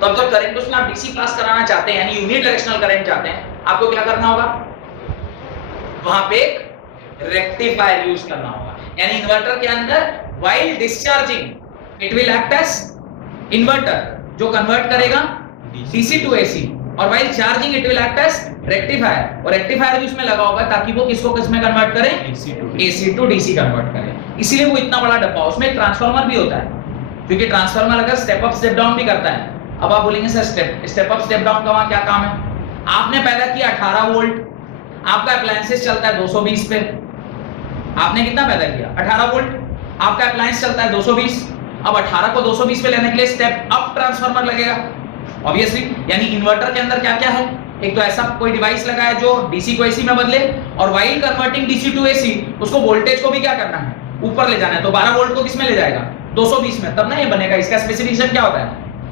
तो अब जब करंट उसमें आप डीसी पास कराना चाहते हैं यानी यूनिडायरेक्शनल करंट चाहते हैं, आपको क्या करना होगा, वहां पे रेक्टिफायर यूज करना होगा। यानी इन्वर्टर के अंदर while discharging it will act as inverter जो कन्वर्ट करेगा डीसी टू एसी, और while charging it will act as rectifier, और रेक्टिफायर भी उसमें लगा होगा ताकि वो किसको किसमें कन्वर्ट करे, एसी टू डीसी कन्वर्ट करे। इसीलिए वो इतना बड़ा डब्बा, उसमें एक ट्रांसफार्मर भी होता है, क्योंकि ट्रांसफार्मर अगर स्टेप अप स्टेप डाउन भी करता है। अब आप बोलेंगे sir step up step down का वहां क्या काम है, आपने पैदा किया 18 वोल्ट, आपका अप्लायंसेस चलता है 220 पे, आपने कितना पैदा किया 18 वोल्ट, आपका अप्लायंस चलता है 220, अब 18 को 220 पे लेने के लिए स्टेप अप ट्रांसफार्मर लगेगा ऑब्वियसली। यानी इन्वर्टर के अंदर क्या क्या है, एक तो ऐसा कोई डिवाइस लगा है जो डीसी को एसी में बदले, और while converting DC to AC उसको वोल्टेज को भी क्या करना है, ऊपर ले जाना है। तो 12 वोल्ट को किसमें ले जाएगा, 220 में, तब ना ये बनेगा। इसका स्पेसिफिकेशन क्या होता है,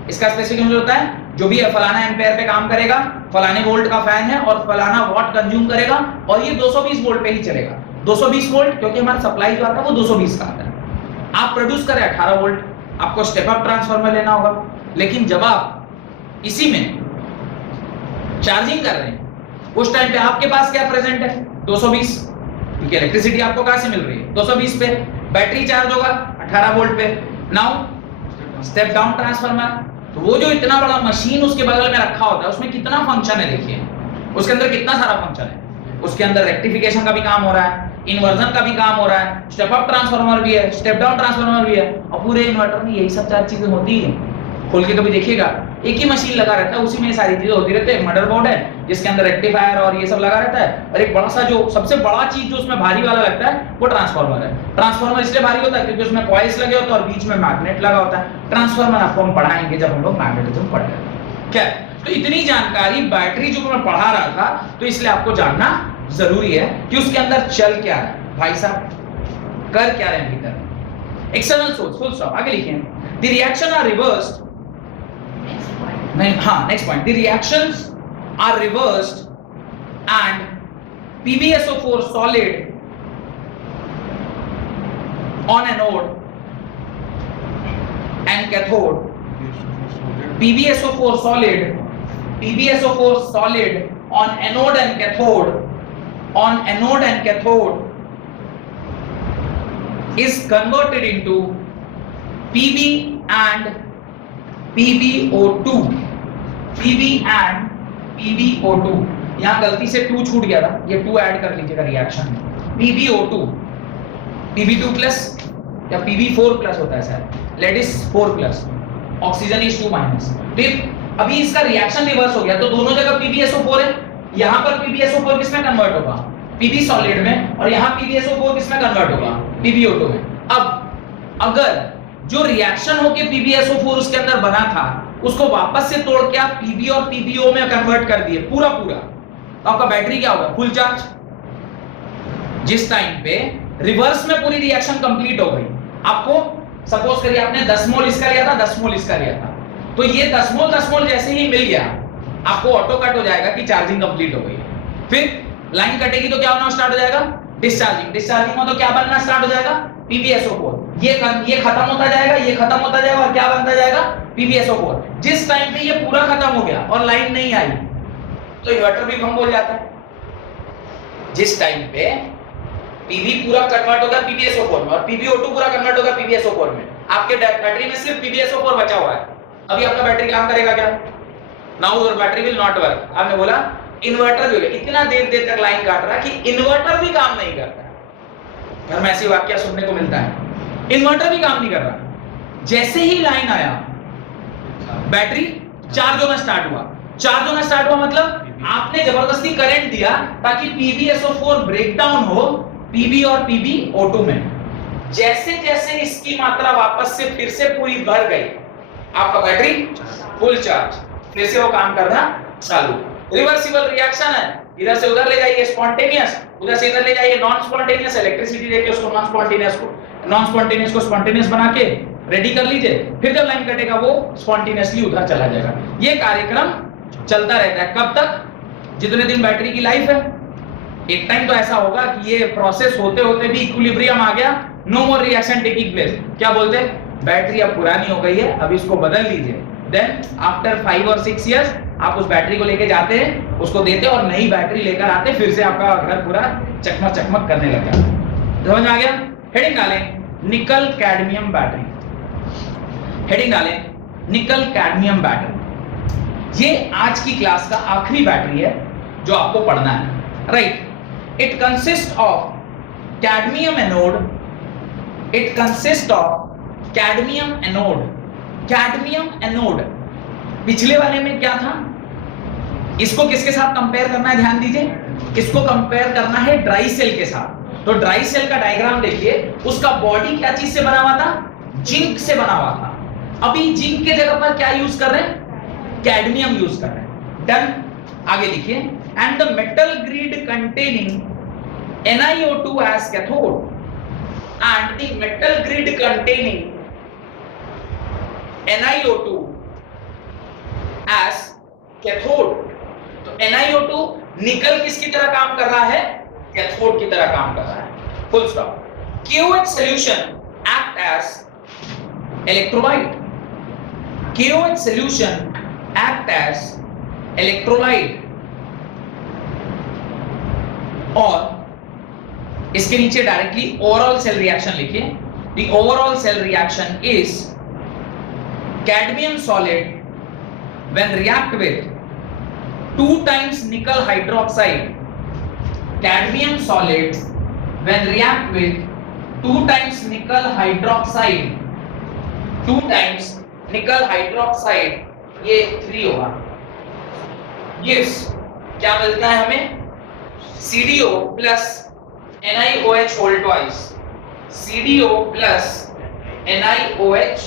इसका स्पेसिफिकेशन होता है जो भी फलाना एम्पेयर पे काम करेगा, फलाने वोल्ट का फैन है और फलाना वाट कंज्यूम करेगा, और ये 220 वोल्ट पे ही चलेगा। 220 वोल्ट क्योंकि हमारा सप्लाई जो आता है वो 220 का आता है। आप प्रोड्यूस करें 18 वोल्ट, आपको स्टेप अप ट्रांसफार्मर लेना होगा। लेकिन जब आप इसी में चार्जिंग कर रहे हैं उस टाइम पे आपके पास क्या प्रेजेंट है, 220, क्योंकि इलेक्ट्रिसिटी आपको कहां से मिल रही है, 220 पे। बैटरी चार्ज होगा 18 वोल्ट पे। नाउ स्टेप डाउन ट्रांसफार्मर, तो वो जो इतना बड़ा मशीन उसके बगल में रखा होता है उसमें कितना फंक्शन है, देखिए उसके अंदर कितना सारा फंक्शन है। उसके अंदर रेक्टिफिकेशन का भी काम हो रहा है, इन्वर्जन का भी काम हो रहा है, स्टेप अप ट्रांसफार्मर भी है, स्टेप डाउन ट्रांसफार्मर भी है, और पूरे इन्वर्टर में यही सब चार चीजें होती है। खोल के कभी देखिएगा, एक ही मशीन लगा रहता है, उसी में सारी चीजें होती रहती है। मदरबोर्ड है जिसके अंदर रेक्टिफायर और ये सब लगा रहता है, और एक बड़ा सा जो सबसे बड़ा चीज जो उसमें भारी वाला लगता है वो ट्रांसफार्मर है। ट्रांसफार्मर इसलिए भारी होता है क्योंकि उसमें कॉइल्स लगे होते हैं और बीच में मैग्नेट लगा होता है। ट्रांसफार्मर आपको हम पढ़ाएंगे जब हम लोग मैग्नेटिज्म पढ़ेंगे। क्या तो इतनी जानकारी बैटरी जो मैं पढ़ा रहा था, तो इसलिए आपको जानना जरूरी है कि उसके अंदर चल क्या है, भाई साहब कर क्या रहे हैं भीतर। एक्सटर्नल सोर्स, फुल स्टॉप, आगे लिखिए। द रिएक्शन आर रिवर्स्ड, नहीं हाँ next point, the reactions are reversed and PbSO4 solid on anode and cathode, PbSO4 solid on anode and cathode is converted into Pb and PbO2, Pb and PbO2। यहां गलती से 2 छूट गया था, ये 2 add कर लीजिएगा रिएक्शन में। PbO2 Pb2 प्लस या Pb4 प्लस होता है sir, lead is 4 plus, oxygen is 2 minus. ठीक, अभी इसका रिएक्शन रिवर्स हो गया, तो दोनों जगह PbSO4 है, यहां पर PbSO4 किसमें कन्वर्ट होगा, Pb सॉलिड में, और यहां PbSO4 किसमें कन्वर्ट होगा, PbO2 में। अब अगर जो रिएक्शन होके PbSO4 उसके अंदर बना था उसको वापस से तोड़ के आप Pb और PbO में कन्वर्ट कर दिए पूरा पूरा, तो आपका बैटरी क्या होगा, फुल चार्ज। जिस टाइम पे रिवर्स में पूरी रिएक्शन कंप्लीट हो गई, आपको सपोज करिए आपने 10 मोल इसका लिया था, 10 मोल इसका लिया था, तो ये 10 मोल जैसे ही मिल गया आपको ऑटो कट हो जाएगा कि चार्जिंग कंप्लीट हो गई है। फिर लाइन कटेगी तो क्या होना स्टार्ट हो जाएगा, डिस्चार्जिंग में तो क्या बनना स्टार्ट हो जाएगा, PbSO4। ये खत्म होता जाएगा, ये खत्म होता जाएगा, और क्या बनता जाएगा, PbSO4। जिस टाइम पे ये पूरा खत्म हो गया और लाइन नहीं आई तो इन्वर्टर भी भंग हो जाता है। जिस टाइम पे Pb पूरा कन्वर्ट होगा PbSO4 में और PbO2 पूरा कन्वर्ट होगा PbSO4 में, आपके बैटरी में सिर्फ PbSO4 बचा हुआ है। अभी आपका बैटरी काम करेगा क्या, now your battery will not work. आपने बोला इन्वर्टर जो है इतना देर तक लाइन काट रहा है कि इन्वर्टर भी काम नहीं करता है। घर में ऐसी वाक्य सुनने को मिलता है, इन्वर्टर भी काम नहीं कर रहा। जैसे ही लाइन आया बैटरी चार्ज होना स्टार्ट हुआ। चार्ज होना स्टार्ट हुआ मतलब आपने जबरदस्ती करंट दिया ताकि PbSO4 ब्रेकडाउन हो Pb और PbO2 में। जैसे जैसे इसकी मात्रा वापस से फिर से पूरी भर गई, आपका बैटरी फुल चार्ज, फिर से वो काम करना चालू। रिवर्सिबल रिएक्शन है, इधर से उधर ले जाइए स्पॉन्टेनियस, उधर से इधर ले जाइए नॉन स्पॉन्टेनियस। इलेक्ट्रिसिटी देके उसको नॉन स्पॉन्टेनियस को स्पॉन्टेनियस बना के रेडी कर लीजिए, फिर जब लाइन कटेगा वो स्पॉन्टेनियसली उधर चला जाएगा। ये कार्यक्रम चलता रहता है कब तक, जितने दिन बैटरी की लाइफ है। एक टाइम तो ऐसा होगा कि ये प्रोसेस होते होते भी इक्विलिब्रियम आ गया, no more reaction taking place, क्या बोलते हैं बैटरी अब पुरानी हो गई है, अब इसको बदल लीजिए। देन आफ्टर 5 और 6 इयर्स आप उस बैटरी को लेके जाते हैं, उसको देते और नई बैटरी लेकर आते, फिर से आपका घर पूरा चकमक चकमक करने लग जाता है। समझ में आ गया? हेडिंग डालें निकल कैडमियम बैटरी, हेडिंग डालें निकल कैडमियम बैटरी। ये आज की क्लास का आखिरी बैटरी है जो आपको पढ़ना है, right. It consist of cadmium anode, it consist of cadmium anode, cadmium anode. पिछले वाले में क्या था, इसको किसके साथ कंपेयर करना है, ध्यान दीजिए, इसको कंपेयर करना है ड्राई सेल के साथ। तो ड्राई सेल का डायग्राम देखिए, उसका बॉडी क्या चीज से बना हुआ था, जिंक से बना हुआ था। अभी जिंक के जगह पर क्या यूज कर रहे हैं, कैडमियम यूज कर रहे हैं। डन, आगे लिखिए, and the metal grid containing NiO2 as cathode and the metal grid containing NiO2 as cathode। तो NiO2 निकल किसकी तरह काम कर रहा है, कैथोड की तरह काम कर रहा है, full stop. KOH solution act as electrolyte, KOH solution act as electrolyte। और इसके नीचे डायरेक्टली ओवरऑल सेल रिएक्शन लिखिए। The overall cell reaction is cadmium solid when react with 2 times nickel hydroxide, cadmium solid when react with 2 times nickel hydroxide, 2 times nickel hydroxide, ये 3 होगा। Yes, क्या मिलता है हमें, CDO plus NiOH whole twice, CDO plus NiOH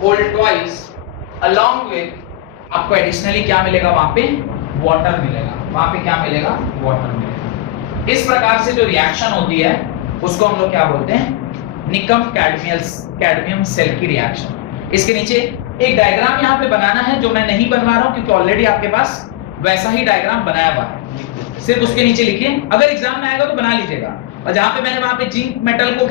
whole twice along with आपको additionally क्या मिलेगा, वहां पे वाटर मिलेगा, वहां पे क्या मिलेगा, वाटर मिलेगा। इस प्रकार से जो रिएक्शन होती है उसको हम लोग क्या बोलते हैं, निकम कैडमियम सेल की रिएक्शन। इसके नीचे एक डायग्राम यहाँ पे बनाना है जो मैं नहीं बनवा रहा हूँ क्योंकि ऑलरेडी आपके पास वैसा ही डायग्राम बनाया हुआ है। सिर्फ उसके नीचे लिखिए, अगर एग्जाम में आएगा तो बना लीजिएगा। और जहां पे मैंने वहां पे जिंक मेटल को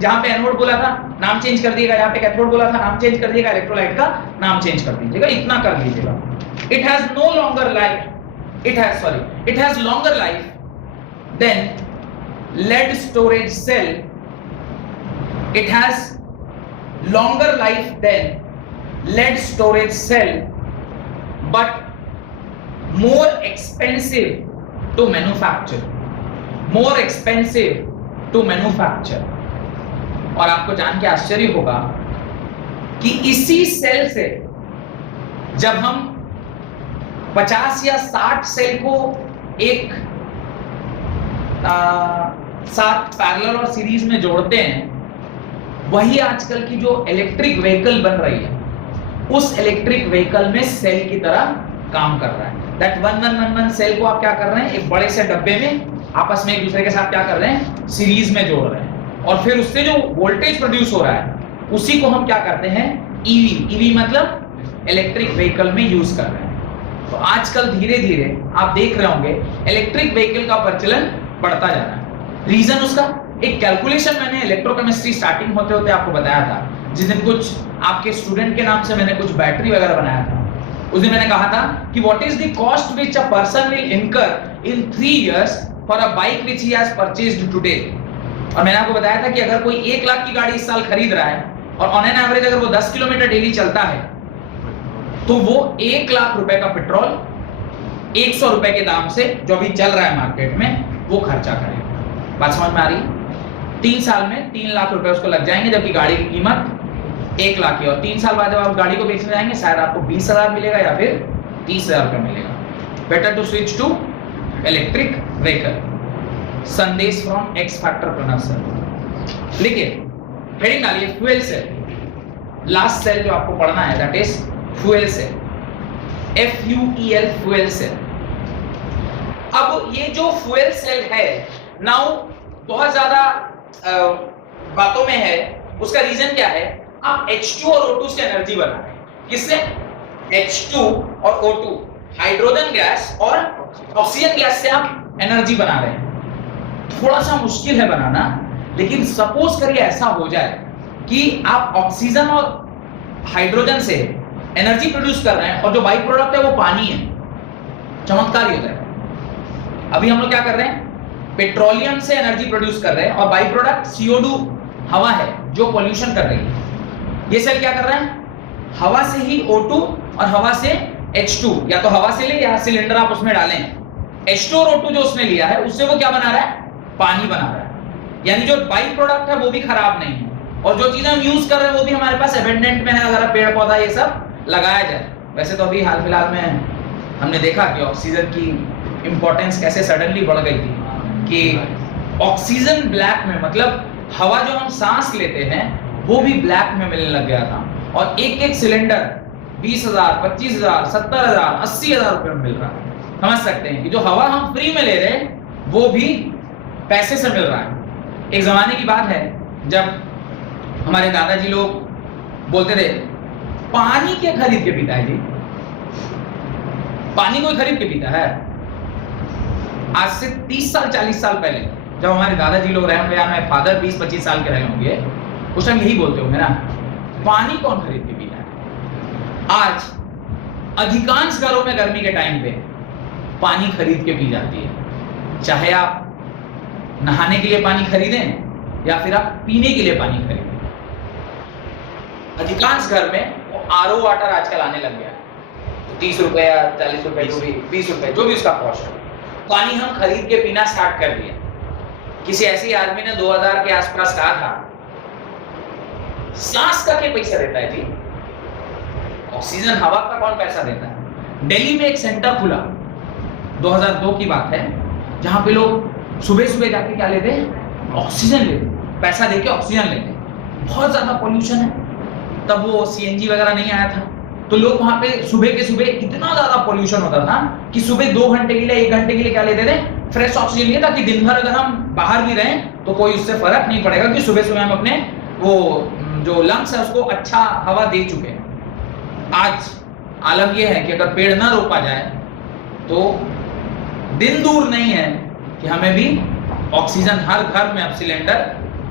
जहां पे एनोड बोला था नाम चेंज कर दिएगा, जहां पे कैथोड बोला था नाम चेंज कर दिएगा, इलेक्ट्रोलाइट का नाम चेंज कर दीजिएगा, इतना कर लीजिएगा। It has no longer life, it has longer life than lead storage cell, it has longer life than lead storage cell but more expensive to manufacture, more expensive to manufacture। और आपको जान के आश्चर्य होगा कि इसी सेल से जब हम 50 या 60 सेल को एक साथ पैरेलल और सीरीज में जोड़ते हैं, वही आजकल की जो इलेक्ट्रिक व्हीकल बन रही है उस इलेक्ट्रिक व्हीकल में सेल की तरह काम कर रहा है। दैट वन सेल को आप क्या कर रहे हैं, एक बड़े से डब्बे में आपस में एक दूसरे के साथ क्या कर रहे हैं, सीरीज में जोड़ रहे हैं, और फिर उससे जो वोल्टेज प्रोड्यूस हो रहा है उसी को हम क्या करते हैं, ईवी मतलब इलेक्ट्रिक व्हीकल में यूज कर रहे हैं। तो आजकल धीरे धीरे आप देख रहे होंगे इलेक्ट्रिक व्हीकल का प्रचलन बढ़ता जा रहा है। रीजन उसका एक कैलकुलेशन मैंने इलेक्ट्रोकेमिस्ट्री स्टार्टिंग होते होते आपको बताया था, जिस दिन कुछ आपके स्टूडेंट के नाम से मैंने कुछ बैटरी वगैरह बनाया था। उस दिन मैंने कहा था कि what is the cost which a person will इनकर इन 3 years for a bike which he has purchased today. और मैंने आपको बताया था कि अगर कोई 1 लाख की गाड़ी इस साल खरीद रहा है और ऑन एन एवरेज अगर वो 10 किलोमीटर डेली चलता है तो वो 1 लाख रुपए का पेट्रोल 100 रुपए के दाम से जो अभी चल रहा है मार्केट में वो खर्चा करेगा। बात समझ में आ रही? 3 साल में 3 लाख रुपए उसको लग जाएंगे, जबकि गाड़ी की कीमत 1 लाख है। और 3 साल बाद जब आप गाड़ी को बेचने जाएंगे शायद आपको 20,000 मिलेगा या फिर 30,000 रुपए मिलेगा। Better to switch to electric vehicle. संदेश from X factor Pranav sir. लिखिए, हेडिंग डालिए फ्यूल सेल। लास्ट सेल जो आपको पढ़ना है that is fuel cell, FUEL fuel cell. अब ये जो फ्यूल सेल है नाउ बहुत ज्यादा बातों में है, उसका रीजन क्या है, आप H2 और O2 से एनर्जी बना रहे हैं। किससे? H2 और O2 हाइड्रोजन गैस और ऑक्सीजन गैस से आप एनर्जी बना रहे हैं, थोड़ा सा मुश्किल है बनाना, लेकिन सपोज करिए ऐसा हो जाए कि आप ऑक्सीजन और हाइड्रोजन से एनर्जी प्रोड्यूस कर रहे हैं और जो बाई प्रोडक्ट है वो पानी है, चमत्कार ही होता है। अभी हम लोग क्या कर रहे हैं, पेट्रोलियम से एनर्जी प्रोड्यूस कर रहे हैं और बाई प्रोडक्ट CO2 हवा है जो पोल्यूशन कर रही है। ये सेल क्या कर रहा है, हवा से ही O2 और हवा से H2, या तो हवा से ले या सिलेंडर आप उसमें डालें, H2 और O2 जो उसने लिया है उससे वो क्या बना रहा है, पानी बना रहा है। यानी जो बाई प्रोडक्ट है वो भी खराब नहीं है और जो चीजें हम यूज कर रहे हैं वो भी हमारे पास एबंडेंट में है, अगर पेड़ पौधा ये सब लगाया जाए। वैसे तो अभी हाल फिलहाल में हमने देखा कि ऑक्सीजन की इंपॉर्टेंस कैसे सडनली बढ़ गई थी, कि ऑक्सीजन ब्लैक में, मतलब हवा जो हम सांस लेते हैं वो भी ब्लैक में मिलने लग गया था, और एक एक सिलेंडर 20,000, 25,000, 70,000, 80,000 रुपए में मिल रहा है। समझ सकते हैं कि जो हवा हम फ्री में ले रहे हैं वो भी पैसे से मिल रहा है। एक जमाने की बात है जब हमारे दादाजी लोग बोलते थे पानी के खरीद के पीता है जी, पानी कोई खरीद के पीता है। आज से 30 साल 40 साल पहले जब हमारे दादाजी लोग रहे होंगे या मेरे फादर 20-25 साल के रहे होंगे, उस टाइम यही बोलते होंगे ना, पानी कौन खरीद के पीता है। आज अधिकांश घरों में गर्मी के टाइम पे पानी खरीद के पी जाती है, चाहे आप नहाने के लिए पानी खरीदें या फिर आप पीने के लिए पानी खरीदें। अधिकांश घर में RO वाटर आजकल आने लग गया है, 30 रुपए या 40 रुपए, जो भी 20 रुपए, जो भी उसका कॉस्ट है, पानी हम खरीद के पीना स्टार्ट कर दिया। किसी ऐसे आदमी ने 2000 के आसपास कहा था, सांस का क्या पैसा देता है जी, ऑक्सीजन हवा का कौन पैसा देता है। दिल्ली में एक सेंटर खुला, 2002 की बात है, जहां पे लोग सुबह सुबह जाके क्या लेते हैं, ऑक्सीजन लेते, पैसा देके ऑक्सीजन लेते। बहुत ज्यादा पोल्यूशन है, तब वो CNG वगैरह नहीं आया था, तो लोग वहां पे सुबह के सुबह, इतना ज्यादा पोल्यूशन होता था कि सुबह 2 घंटे के लिए 1 घंटे के लिए क्या लेते थे, फ्रेश ऑक्सीजन लिए, ताकि दिन भर अगर हम बाहर भी रहें तो कोई उससे फर्क नहीं पड़ेगा कि सुबह सुबह हम अपने वो जो लंग्स है उसको अच्छा हवा दे चुके हैं। आज आलम यह है कि अगर पेड़ ना रोपा जाए तो दिन दूर नहीं है कि हमें भी ऑक्सीजन हर घर में अब सिलेंडर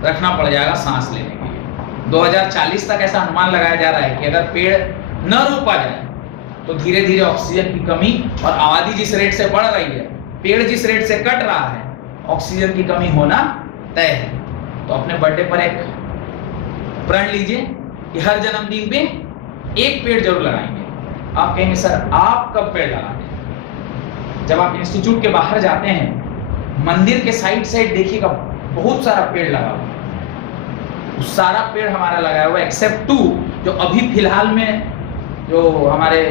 रखना पड़ जाएगा सांस लेने के लिए। 2040 तक ऐसा अनुमान लगाया जा रहा है कि अगर पेड़ न रोपा जाए तो धीरे धीरे ऑक्सीजन की कमी, और आबादी जिस रेट से बढ़ रही है, पेड़ जिस रेट से कट रहा है, ऑक्सीजन की कमी होना तय है। तो अपने बर्थडे पर एक प्रण लीजिए कि हर जन्मदिन पे एक पेड़ जरूर लगाएंगे। आप कहेंगे सर आप कब पेड़ लगाते हैं, जब आप इंस्टीट्यूट के बाहर जाते हैं, मंदिर के साइड साइड देखिएगा बहुत सारा पेड़ लगा हुआ, सारा पेड़ हमारा लगाया हुआ एक्सेप्ट 2 जो अभी फिलहाल में जो हमारे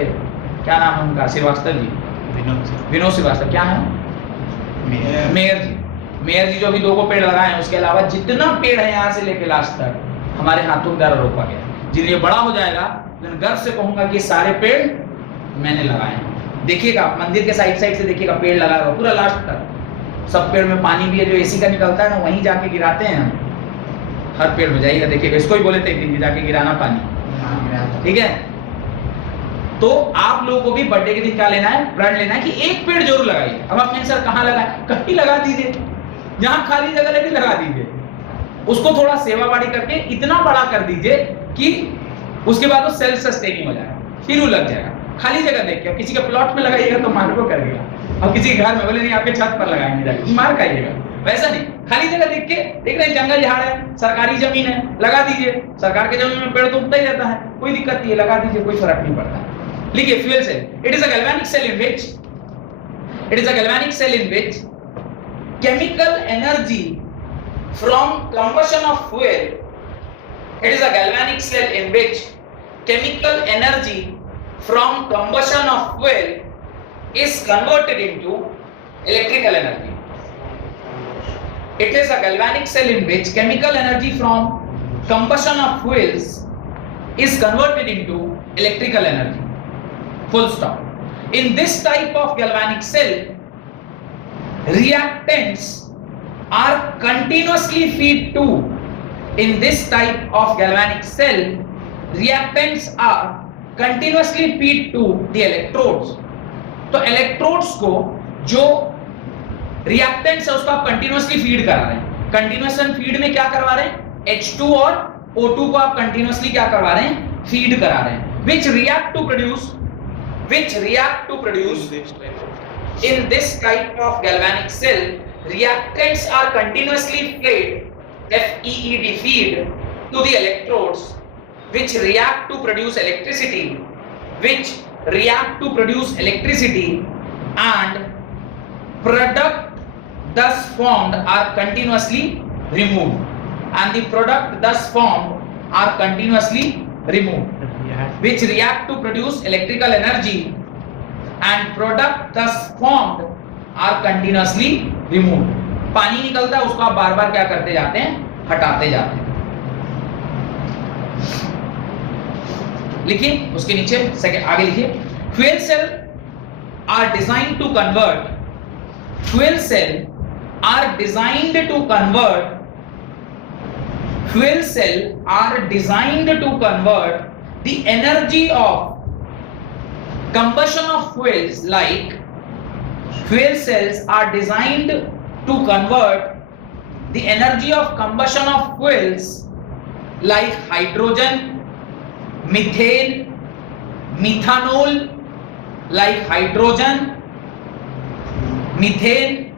क्या नाम है उनका, श्रीवास्तव जी, विनोद श्रीवास्तव, क्या है मेयर जी जो अभी 2 को पेड़ लगाए हैं, उसके अलावा जितना पेड़ है यहाँ से लेके लास्ट तक हमारे हाथों द्वारा रोपा गया। जिन्हें बड़ा हो जाएगा लेकिन गर्व से कहूंगा कि सारे पेड़ मैंने लगाए हैं। देखिएगा मंदिर के साइड साइड से देखिएगा पेड़ लगा हुआ पूरा लास्ट तक, सब पेड़ में पानी भी है, जो AC का निकलता है ना वहीं जाके गिराते हैं हम, हर पेड़ में जाइएगा देखिएगा, इसको ही बोले थे कि जाके गिराना पानी, ठीक है। तो आप लोगों को भी बर्थडे के दिन क्या लेना है, प्रण लेना है कि एक पेड़ जरूर लगाइए। अब आप कहें सर कहाँ लगाए, कहीं लगा दीजिए, जहां खाली जगह लगी लगा दीजिए, उसको थोड़ा सेवा बाड़ी करके इतना बड़ा कर दीजिए कि उसके बाद वो सेल्फ सस्टेनिंग हो जाएगा, फिर वो लग जाएगा। खाली जगह देख के किसी के प्लॉट में लगाइएगा तो मार को करेगा, और किसी के घर में बोले नहीं आपके छत पर लगाएंगे मार खाइएगा, वैसा नहीं। खाली जगह देख के, देख रहे हैं जंगल झाड़ है, सरकारी जमीन है, लगा दीजिए। सरकार के जमीन में पेड़ तो उगता ही रहता है, कोई दिक्कत नहीं है, लगा दीजिए, कोई फर्क नहीं पड़ता। लिखिए fuel cell, it is a galvanic cell in which chemical energy from combustion of fuel, it is a galvanic cell in which chemical energy from combustion of fuel is converted into electrical energy. It is a galvanic cell in which chemical energy from combustion of fuels is converted into electrical energy. Full stop. In this type of galvanic cell, reactants are continuously feed to. In this type of galvanic cell, reactants are continuously feed to the electrodes. तो electrodes को जो reactants है उसको आप continuously feed करा रहे हैं। Continuous feed में क्या करवा रहे हैं? H2 और O2 को आप कंटिन्यूअसली क्या करवा रहे हैं? फीड करा रहे हैं। which react to produce in this type of galvanic cell, reactants are continuously fed feed to the electrodes which react to produce electricity and product thus formed are continuously removed, and the product thus formed are continuously removed, which react to produce electrical energy and product thus formed are continuously removed. पानी निकलता है उसको आप बार बार क्या करते जाते हैं? हटाते जाते हैं। लिखिए उसके नीचे सेकंड आगे लिखिए, fuel cell are designed to convert the energy of combustion of fuels like fuel cells are designed to convert the energy of combustion of fuels like hydrogen, methane, methanol, like hydrogen, methane,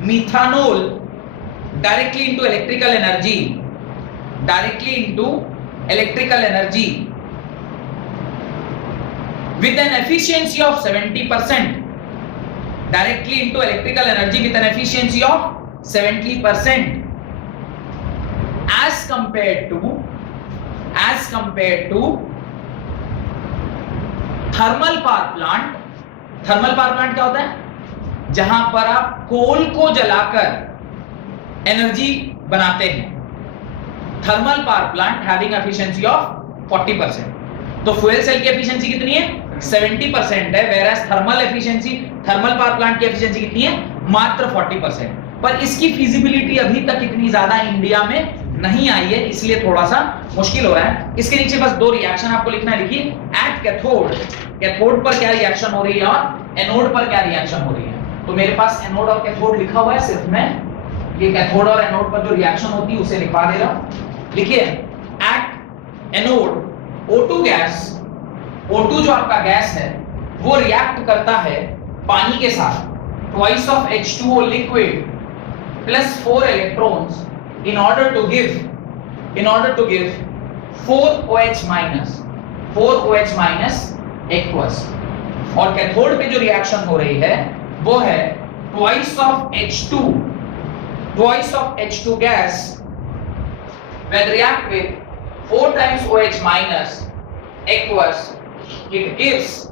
methanol directly into electrical energy with an efficiency of 70%, directly into electrical energy with an efficiency of 70%, as compared to thermal power plant. Thermal power plant क्या होता है? जहां पर आप कोल को जलाकर energy बनाते हैं। Thermal power plant having efficiency of 40%। तो फ्यूल सेल की एफिशिएंसी कितनी है? 70% है, whereas thermal power plant की एफिशिएंसी कितनी है? मात्र 40%। पर इसकी फिजिबिलिटी अभी तक इतनी ज्यादा इंडिया में नहीं आई है, इसलिए थोड़ा सा मुश्किल हो रहा है। इसके नीचे बस दो रिएक्शन आपको लिखना है। लिखिए एट कैथोड पर क्या रिएक्शन हो रही है और एनोड पर क्या रिएक्शन हो रही है। तो मेरे पास एनोड और कैथोड लिखा हुआ है, सिर्फ मैं ये कैथोड और एनोड पर जो रिएक्शन होती है उसे लिखवा दे रहा हूं। लिखिए at anode O2 gas, O2 जो आपका गैस है वो रिएक्ट करता है पानी के साथ twice of H2O liquid plus 4 electrons in order to give 4OH minus aqueous। और कैथोड पे जो रिएक्शन हो रही है वो है twice of H2 gas when react with 4 times OH minus aqueous, it gives,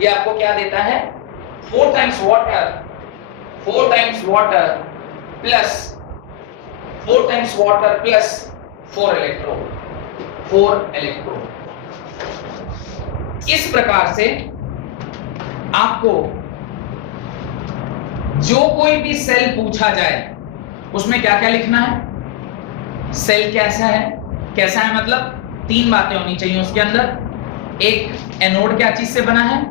ये आपको क्या देता है? 4 times water plus 4 electrode। इस प्रकार से आपको जो कोई भी सेल पूछा जाए उसमें क्या क्या लिखना है? सेल कैसा है मतलब 3 बातें होनी चाहिए उसके अंदर। एक, एनोड क्या चीज से बना है,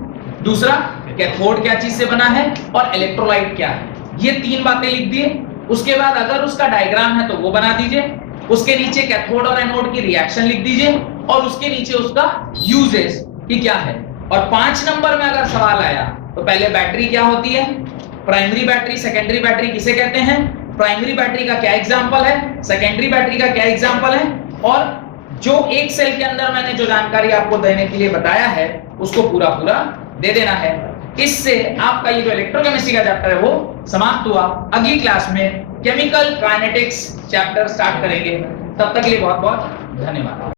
दूसरा कैथोड क्या चीज से बना है, और इलेक्ट्रोलाइट क्या है। ये 3 बातें लिख दिए। उसके बाद अगर उसका डायग्राम है तो वो बना दीजिए। उसके नीचे कैथोड और एनोड की रिएक्शन लिख दीजिए और उसके नीचे उसका यूजेस कि क्या है। और 5 नंबर में अगर सवाल आया तो पहले बैटरी क्या होती है, प्राइमरी बैटरी, सेकेंडरी बैटरी किसे कहते हैं, प्राइमरी बैटरी का क्या एग्जांपल है, सेकेंडरी बैटरी का क्या एग्जांपल है, और जो एक सेल के अंदर मैंने जो जानकारी आपको देने के लिए बताया है उसको पूरा दे देना है। इससे आपका ये जो इलेक्ट्रोकेमिस्ट्री का चैप्टर है वो समाप्त हुआ। अगली क्लास में केमिकल काइनेटिक्स चैप्टर स्टार्ट करेंगे। तब तक के लिए बहुत बहुत धन्यवाद।